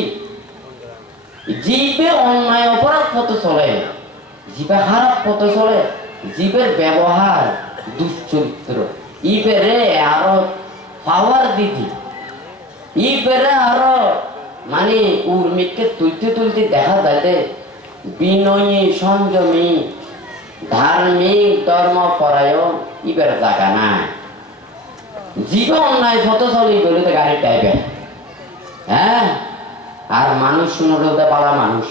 জীবে অন্যায় অপরাধ পথে চলে, জীবে খারাপ পথে চলে, জীবের ব্যবহার দুশ্চরিত্র ইবেরে আরো পাওয়ার দিদি ইবেরে আরো মানে উর্মিকে তুলতে তুলতে দেখা যায় বিনয়ী সংযমী ধার্মিক ধর্ম পরায়ণ ইবের জায়গা নাই। জীবন অন্যায় ফটো চলে বলে তো গাড়ির টাইপের হ্যাঁ আর মানুষ শুনলে পালা মানুষ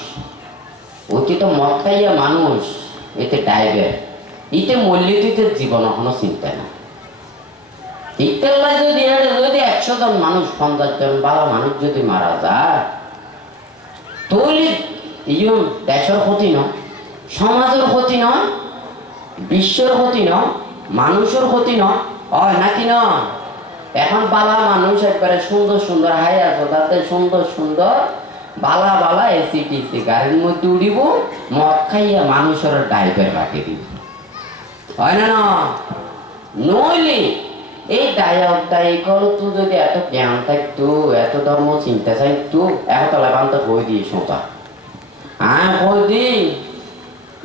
অতি তো মদ খাইয়া মানুষ এতে টাইপের ইতে মল্লিতে জীবন কোনো চিন্তা না। যদি 100 জন মানুষ 50 জন বালা মানুষ যদি মারা যায় তাহলে দেশের ক্ষতি নয়, সমাজের ক্ষতি নয়, বিশ্বের ক্ষতি নয়, মানুষের ক্ষতি নয় হয় নাকি না। এখন বালা মানুষ একবারে সুন্দর সুন্দর হাই আছে তাতে সুন্দর সুন্দর বালা বালা এসি টিসি গাড়ির মধ্যে উড়িব মদ খাইয়া মানুষের ডাইভের কাটি দিব হয় না না। নইলে এই দায়ক দায়িকর তো যদি এত জ্ঞান থাকতো এত ধর্ম চিন্তা চাইতো একতলা বান্ত হয়ে দিয়ে সোঁতা হয়ে দি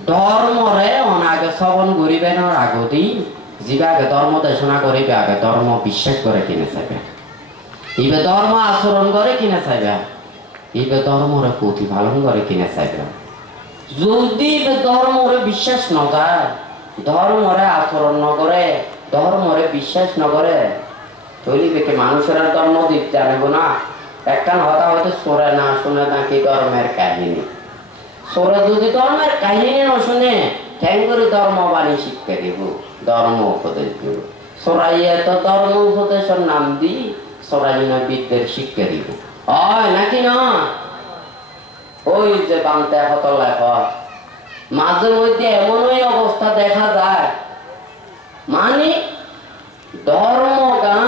ধর্মরে অনাগে শ্রবণ করিবে না আগতেই যিবা আগে ধর্ম দেশনা করিবে আগে ধর্ম বিশ্বাস করে কিনে চাইবে ইবে ধর্ম আচরণ করে কিনে চাইবে ইবে ধর্মরে প্রতিপালন করে কিনে চাইবে। যদি ধর্মরে বিশ্বাস নয় ধর্মরে আচরণ নকরে ধর্মরে বিশ্বাস নকরে তৈরি বেকে মানুষের ধর্ম দিতে জানবো না। একটা হতা হয়তো সোরে না শুনে নাকি ধর্মের কাহিনী সোরে যদি ধর্মের কাহিনী না শুনে ঠ্যাং করে ধর্মবাণী শিক্ষা দিব ধর্ম উপদেশ দিব সোরাইয়া তো ধর্ম উপদেশের নাম দি সোরাইনা বিদ্যের শিক্ষা দিব হয় নাকি না। ওই যে বাংতে হত লেখা মাঝে মধ্যে এমনই অবস্থা দেখা যায় মানে ধর্ম গান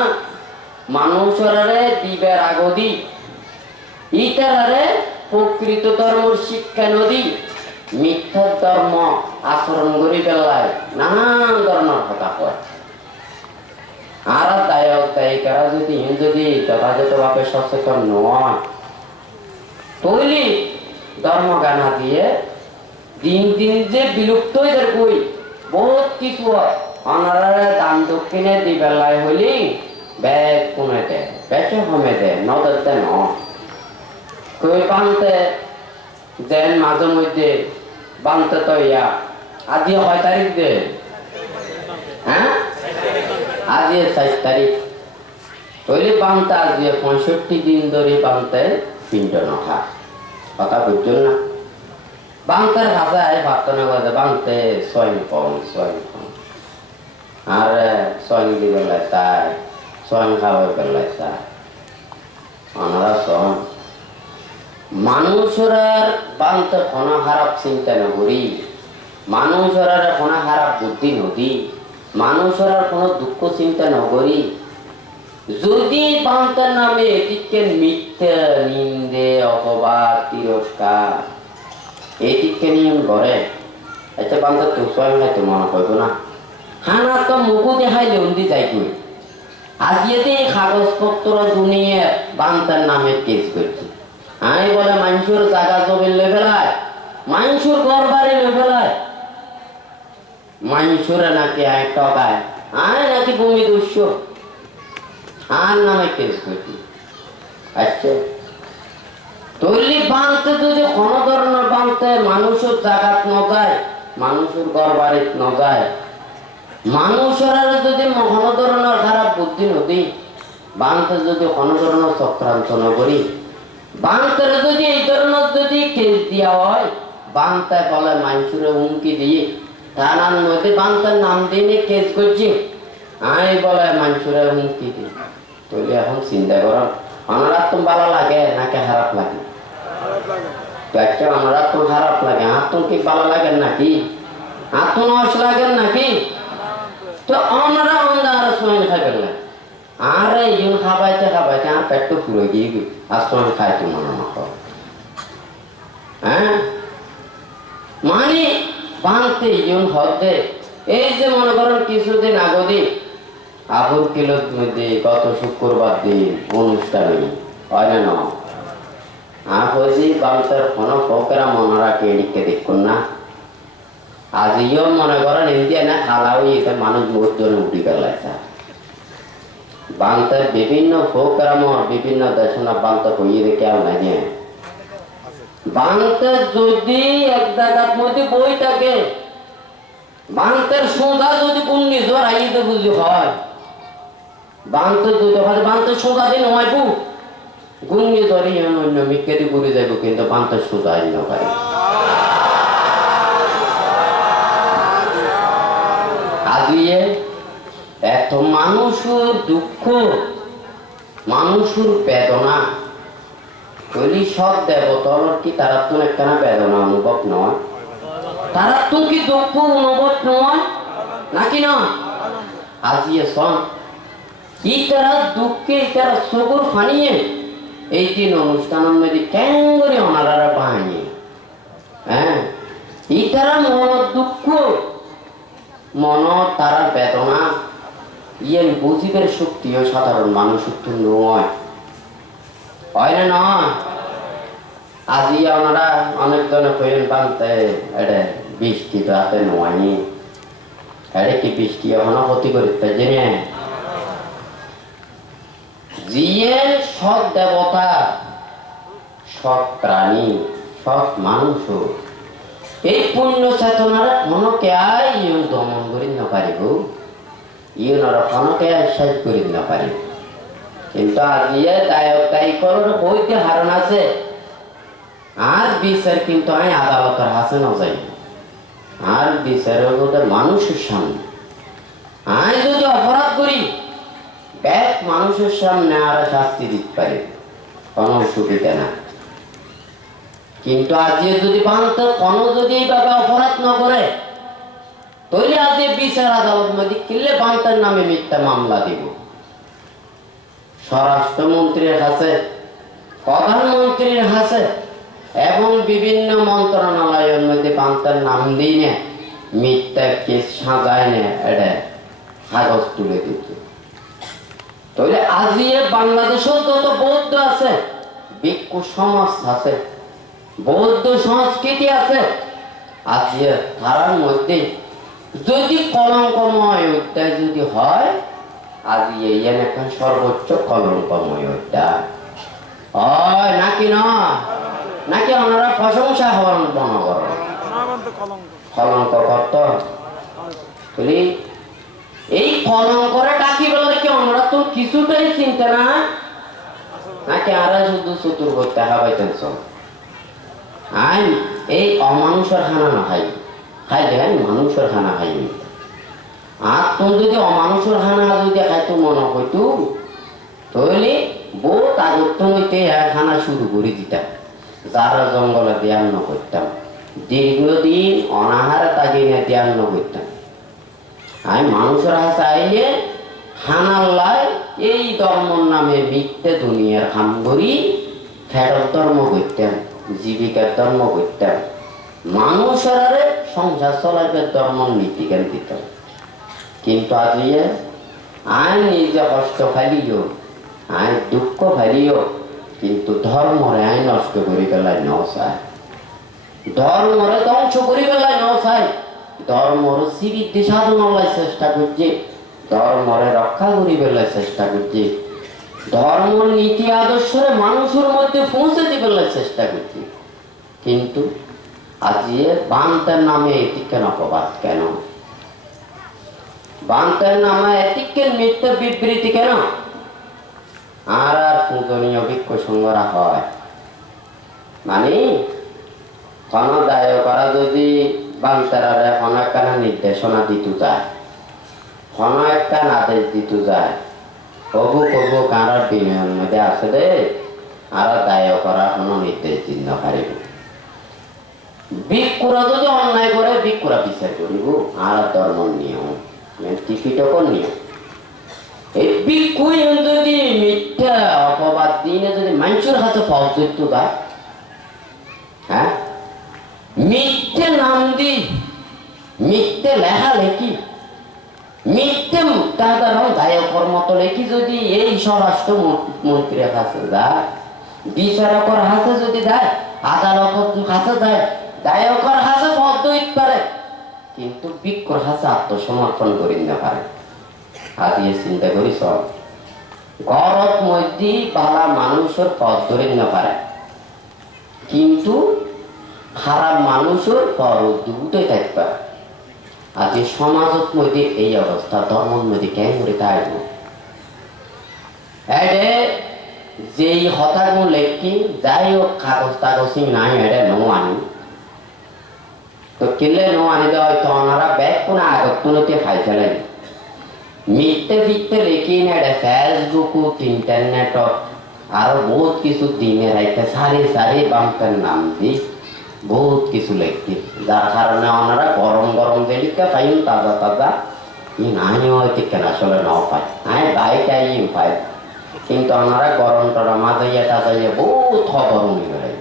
মানুষরে দিবের আগদি ইতারে প্রকৃত ধর্মের শিক্ষা নদী মিথ্যা ধর্ম আচরণ করি পেলায় নানান ধরনের কথা কয়। আর দায়ক দায়িকারা যদি যথাযথভাবে সচেতন নয় তাহলে ধর্ম গানা দিয়ে দিন দিন যে বিলুপ্ত হয়ে কই বহুত কিছু অনারে দান দক্ষিণে দিবেলাই হইলি ব্যাগ কমে দেয় বেশি কমে দেয় নজর দেয় ন কই বানতে দেন মাঝে মধ্যে বানতে তো ইয়া আজি 6 তারিখ দে হ্যাঁ আজি 7 তারিখ তৈরি বানতে আজি 65 দিন ধরে বানতে পিণ্ড নখা কথা বুঝছেন না বানতের ভাষায় ভাবতে না বানতে স্বয়ং কম আর স্বয়ং দিবে তাই স্বয়ং খাওয়াই পেলাই তাই আমরা স্বয়ং মানুষরা বানতে কোনো খারাপ চিন্তা না করি মানুষরা কোনো খারাপ বুদ্ধি নদী মানুষরা কোনো দুঃখ চিন্তা না করি যদি বান্তার নামে এটিকে মিথ্যা নিন্দে অপবাদ তিরস্কার এটিকে নিয়ম করে আচ্ছা বান্তার তো স্বয়ং খাইতে মনে করবো না হানা তো মুখু দেখাই লেউন্দি যাই তুই আজকে কাগজপত্র দুনিয়ে বান্তার নামে কেস করছি আমি বলে মানুষের জায়গা জমি লই ফেলায় মানুষের ঘর বাড়ি লই ফেলায় মানুষেরা নাকি টকায় আয় নাকি ভূমি দস্যু আর নামে কেস করছি আচ্ছা তৈরি বাঁধতে যদি কোনো ধরনের বাঁধতে মানুষের জায়গাত ন যায় মানুষের ঘর বাড়িত ন যায় মানুষেরা যদি কোনো ধরনের খারাপ বুদ্ধি নদী বাঁধতে যদি কোনো ধরনের চক্রান্ত ন করি বাঁধতে যদি এই ধরনের যদি কেস দেওয়া হয় বাঁধতে বলে মানুষের হুমকি দিয়ে থানার মধ্যে বাঁধতের নাম দিয়ে কেস করছি আমি বলে মানুষের হুমকি দিই তৈরি এখন চিন্তা করো আমরা তো ভালো লাগে নাকি খারাপ লাগে আমরা তো খারাপ লাগে আর তো কি ভালো লাগে নাকি আর তো নস লাগে নাকি তো আমরা আর সময় খাইবে না আর ইউন খাবাইতে আর পেট পুরো গিয়ে আর সময় খাইতে মনে না হ্যাঁ মানে বাঁধতে ইউন হতে এই যে মনে করেন কিছুদিন আগে আবুর কিলোর মধ্যে গত শুক্রবার দিন অনুষ্ঠানে হয় না আপজি বাংলার কোন ফোকরা মনে রাখে এদিকে দেখুন না আজিও মনে করেন ইন্ডিয়া না খালা হয়ে এটা মানুষ মুহূর্তে উঠি গেলাইছে বাংলার বিভিন্ন ফোকরাম বিভিন্ন দেশনা বাংলা হইয়ে দেখে আর নাই বাংলা যদি এক জায়গার মধ্যে বই থাকে বাংলার সোজা যদি পুণ্যি জ্বর আইতে বুঝি হয় বাংলা যদি হয় বাংলা সোজা দিন হয় বু গুঙ্গি ধরি অন্য মিকেদি ঘুরে যাইব কিন্তু বাংলা সোজা আইন পারে আজিয়ে এত মানুষের দুঃখ মানুষের বেদনা তৈরি সব দেবতর কি তারা তো একটা বেদনা অনুভব নয় তারা তো কি দুঃখ অনুভব নয় নাকি না আজিয়ে সন ইতারা দুঃখে ইতারা সগর ফানিয়ে এই দিন অনুষ্ঠানের মধ্যে কেন করে ওনারা পায়নি হ্যাঁ ইতারা মন দুঃখ মন তারা বেদনা ইয়ে বুঝিবের শক্তিও সাধারণ মানুষের তো নয় হয় না নয় আজি ওনারা অনেকজনে কইন বানতে এটা বৃষ্টি তো হাতে নয়নি এটা কি বৃষ্টি এখনো ক্ষতি করতে জেনে জিয়ে সব দেবতা সব প্রাণী সব মানুষ এই পুণ্য চেতনার কোনো কেয়াই ইউন দমন করি না পারিব ইউনর কোনো কেয়াই শেষ করি না পারিব কিন্তু আজিয়ে দায়ক দায়িকর হইতে হারণ আছে আর বিচার কিন্তু আমি আদালতের হাসে না যাই আর বিচারের মধ্যে মানুষের সামনে আমি যদি অপরাধ করি ব্যাগ মানুষের সামনে আর শাস্তি দিতে পারে কোনো অসুবিধা না কিন্তু আজকে যদি বাংলা কোনো যদি এইভাবে অপরাধ না করে তাহলে আজকে বিচার আদালত মধ্যে কিনলে বাংলার নামে মিথ্যা মামলা দিব স্বরাষ্ট্রমন্ত্রীর কাছে প্রধানমন্ত্রীর কাছে এবং বিভিন্ন মন্ত্রণালয়ের মধ্যে বাংলার নাম দিয়ে মিথ্যা কেস সাজায় না এটা কাগজ তুলে দিচ্ছে তাহলে আজকে বাংলাদেশেও যত বৌদ্ধ আছে ভিক্ষু সমাজ আছে বৌদ্ধ সংস্কৃতি আছে আজকে তার মধ্যে যদি কলঙ্কময় অধ্যায় যদি হয়, আজ এই এখন সর্বোচ্চ কলঙ্কময় অধ্যায় হয় নাকি না? নাকি ওনারা প্রশংসা হন মনে করেন কলঙ্ক করত? এই কলঙ্করে ডাকি বললে কি ওনারা তো কিছুটাই চিন্তা না, নাকি আরা শুধু চতুর করতে হাবাইতেন সব আইন এই অমানুষের খানা না খাই খাইলে মানুষের খানা খাইনি। আর তুমি যদি অমানুষের খানা যদি খাইতো মনে হইতো তাহলে বহুত আগত হইতে খানা শুরু করে দিতাম, যারা জঙ্গলে ধ্যান করতাম, দীর্ঘদিন অনাহারে তাকে ধ্যান করতাম। আমি মানুষের হাতে আইলে খানার লাই এই ধর্মর নামে মিথ্যে দুনিয়ার খাম করি ফেরত ধর্ম করতাম, জীবিকার ধর্ম করতাম, মানুষের সংসার চলাইবার ধর্ম নীতিজ্ঞান দিতাম। কিন্তু আজিয়ে আইন নিজে কষ্ট খালিও, আইন দুঃখ খালিও, কিন্তু ধর্মরে আইন নষ্ট করি পেলাই ন চায়, ধর্মরে ধ্বংস করি পেলাই ন চায়, ধর্মর শ্রীবৃদ্ধি সাধনার চেষ্টা করছে, ধর্মরে রক্ষা করি পেলাই চেষ্টা করছে, ধর্ম নীতি আদর্শরে মানুষের মধ্যে পৌঁছে দিবার চেষ্টা করছে। কিন্তু আজিয়ে বান্তের নামে এটিকেন অপবাদ কেন? বান্তের নামে এটিকেন মিথ্যা বিবৃতি কেন? আর আর পূজনীয় ভিক্ষ সংগ্রা হয় মানে কোন দায় করা যদি বান্তারে কোন একটা নির্দেশনা দিতে যায়, কোন একটা আদেশ দিতে যায়, কবু কবু কারার বিনয়ের মধ্যে আছে দে আর দায় করা কোন নির্দেশ দিন না পারিব। ভিক্ষুরা যদি অন্যায় করে ভিক্ষুরা বিচার করিব, আর ধর্ম নিয়ম টিকিটকর নিয়ম। এই ভিক্ষু যদি মিথ্যা অপবাদ দিনে যদি মানুষের হাতে পাওয়া যেত যায়, হ্যাঁ মিথ্যে নাম দি মিথ্যে লেখা লেখি মিথ্যে তাদের গায়কের মতো লেখি যদি এই স্বরাষ্ট্র মন্ত্রীর কাছে যায়, বিচারকের হাতে যদি দেয়, আদালতের কাছে দেয়, গায়কের হাতে পদ দিতে পারে, কিন্তু ভিক্ষুর হাতে আত্মসমর্পণ করি না পারে। আদিয়ে চিন্তা করি সব গরত মধ্যে বালা মানুষের পদ ধরে না পারে, কিন্তু খারাপ মানুষের পর দুটোই থাকবে। আজ সমাজত মধ্যে এই অবস্থা, ধর্মের মধ্যে কেন করে থাকব? যেই হতাগুলো লেখি যাই হোক কাগজ টাগজ নাই এটা নো আনি তো কিনলে নো আনি দেওয়া হয়তো ওনারা ব্যাগ কোনো আগত কোনোতে খাই ফেলেন। মিথ্যে ফিটতে লেখি না এটা ফেসবুক ইন্টারনেট আরো বহুত কিছু দিনে রাইতে সারি সারি বাম্পের নাম দি বহুত কিছু লেখতি, যার কারণে ওনারা গরম গরম যে লিখতে পাই তাজা তাজা ই নাই হয়তো কেন আসলে নাও পায়, আমি বাইটাই পাই, কিন্তু ওনারা গরম টরা মাঝাইয়া টাজাইয়া বহুত খবর উনি বেড়াই।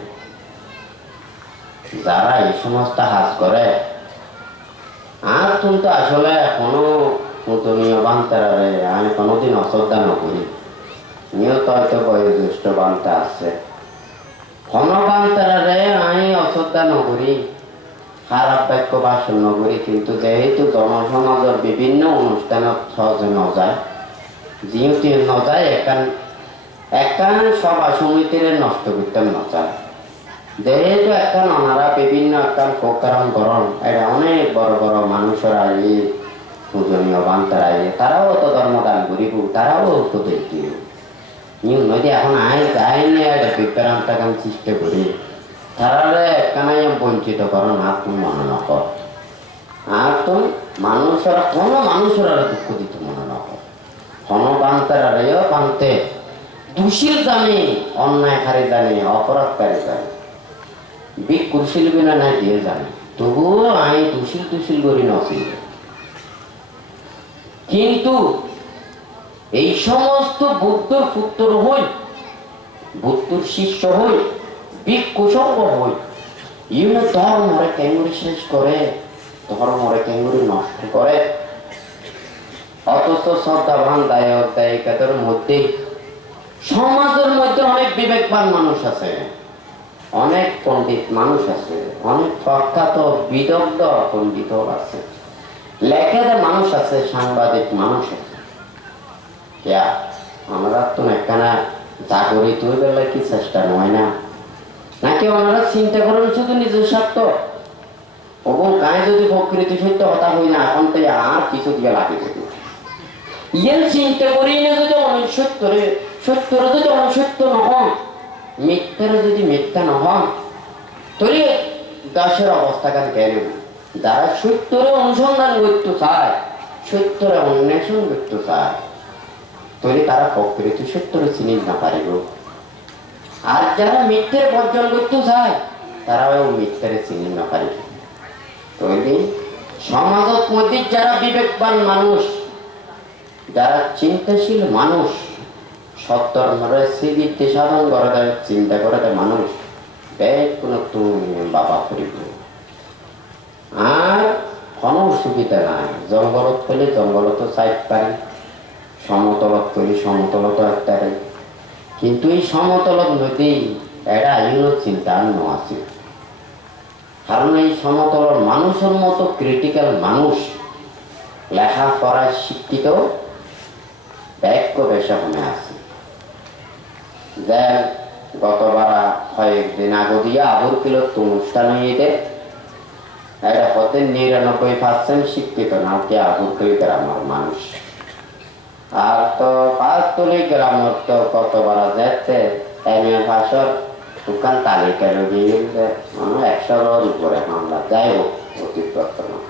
যারা এই সমস্ত হাজ করে আর তুমি তো আসলে এখনো পূজনীয় বান্তারে আমি কোনোদিন অশ্রদ্ধা ন করি, নিয়ত হয়তো বয়োজ্যেষ্ঠ বান্তা আছে, কোন বান্তারে আমি অশ্রদ্ধা ন করি, খারাপ বাক্য ভাষণ ন করি, কিন্তু যেহেতু জনসমাজের বিভিন্ন অনুষ্ঠানত সহজে ন যায়, যেহেতু ন যায় একান সভা সমিতিরে নষ্ট করতে ন চায়, যেহেতু এখন ওনারা বিভিন্ন একটা প্রোগ্রাম করেন, এটা অনেক বড় বড় মানুষের আগে পূজনীয় বান্তারা আগে তারাও তো ধর্মদান করিব, তারাও তো দেখি নদী এখন যায়নি একটা বিজ্ঞান টাকান সৃষ্টি করি, তারা একখানাই বঞ্চিত করেন। আর তুমি মনে নকর, আর তুমি মানুষের কোনো মানুষের দুঃখ দিতে মনে নকর, কোনো বান্তারাও বানতে দোষীর জানি, অন্যায়কারী জানি, অপরাধকারী জানি, ভিক্ষুর শিল্পী না নাই দিয়ে জানি, তবুও আমি দোষীল করি নছিল। কিন্তু এই সমস্ত বুদ্ধর পুত্র হই, বুদ্ধর শিষ্য হই, ভিক্ষু সঙ্গ হই, ইউনো ধর্মরে কেঙ্গুরি শেষ করে, ধর্মরে কেঙ্গুরি নষ্ট করে, অথচ শ্রদ্ধাবান দায়ক দায়িকাদের মধ্যে সমাজের মধ্যে অনেক বিবেকবান মানুষ আছে, অনেক পণ্ডিত মানুষ আছে, অনেক প্রখ্যাত বিদগ্ধ পণ্ডিত আছে, লেখাতে মানুষ আছে, সাংবাদিক মানুষ আছে, আমরা তো একখানা জাগরিত হয়ে গেলে কি চেষ্টা নয় না, নাকি ওনারা চিন্তা করেন শুধু নিজের স্বার্থ? এবং গায়ে যদি প্রকৃতি সত্য হতা হই না, এখন থেকে আর কিছু দিয়ে লাগে যদি ইয়ে চিন্তা করি না, যদি অনিসত্যরে সত্যরে যদি অনিসত্য নহন, মিথ্যারে যদি মিথ্যা নহন, তবে দাসের অবস্থা কেন কেন? যারা সত্যরে অনুসন্ধান করতে চায়, সত্যরে অন্বেষণ করতে চায়, তবে তারা প্রকৃতি সত্যরে চিনি না পারিব। আর যারা মিথ্যের বর্জন করতে চায়, তারাও মিথ্যারে চিনি না পারিব। তৈরি সমাজের মধ্যে যারা বিবেকবান মানুষ, যারা চিন্তাশীল মানুষ, সৎধর্মরে শ্রীবৃদ্ধি সাধন করে দেয়, চিন্তা করে দেয় মানুষ, দেখ কোনো তুমি বাবা করিব। আর কোনো সুবিধা নাই, জঙ্গলত পেলে জঙ্গলত চাইতে পারি, সমতলত পেলে সমতলত একটা পারি, কিন্তু এই সমতলত নদী এটা আইন চিন্তা ন আছে। কারণ এই সমতলের মানুষের মতো ক্রিটিক্যাল মানুষ, লেখাপড়ায় শিক্ষিত ব্যাখ্য বেশা কমে আছে। যে গতবার কয়েকদিন আগে দিয়ে আবুর কিলো অনুষ্ঠান হয়ে এটা হতে ৯৯% শিক্ষিত না কি আবুর কিলো গ্রামের মানুষ। আর তো পাঁচতলি গ্রামের তো কতবার যেতে এমএ ভাষার দোকান তালিকা লগিয়ে ১০০-র উপরে মামলা, যাই হোক অতীত বর্তমান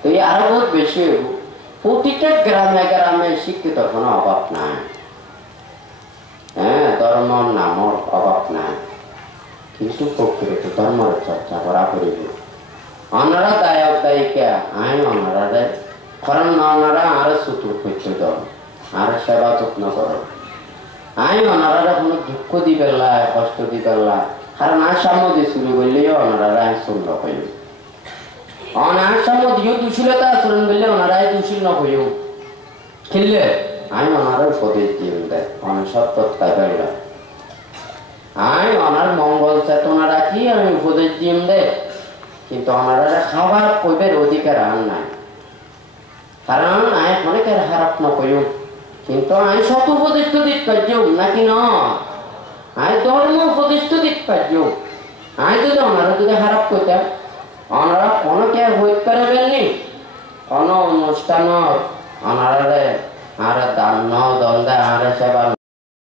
তো আরো বহুত বেশি। প্রতিটা গ্রামে গ্রামে শিক্ষিত কোনো অভাব নাই, হ্যাঁ, ধর্মর নামর অভাব নাই, কিন্তু প্রকৃত ধর্মের চর্চা করা করিব। অনারা দায়ক দায়িকা আইন অনারা দেয়, কারণ অনারা আরো চতুর করতে দল, আরো সেবা যত্ন কর, আইন অনারা কোনো দুঃখ দিবে না, কষ্ট দিবে না। কারণ আসাম দিয়ে শুরু করলেও অনারা আইন শূন্য হইল, অনাসাম দিয়েও দুশীলতা আচরণ করলে ওনারাই দুশীল নহইও খেললে আইন ওনারা উপদেশ দিয়ে দেয়, অনসত্তায় পাইল আইন ওনার মঙ্গল চেতনা রাখি আমি উপদেশ দিয়ে দেয়, কিন্তু ওনারা খাবার কইবের অধিকার আর নাই। কারণ আই অনেকের খারাপ নকইও, কিন্তু আই সৎ উপদেশ তো দিতে পারছিও নাকি ন, আই ধর্ম উপদেশ তো দিতে পারছিও। আই যদি ওনারা যদি খারাপ করতাম, ওনারা কোনো কে হইতে পারবেননি, কোনো অনুষ্ঠান ওনারা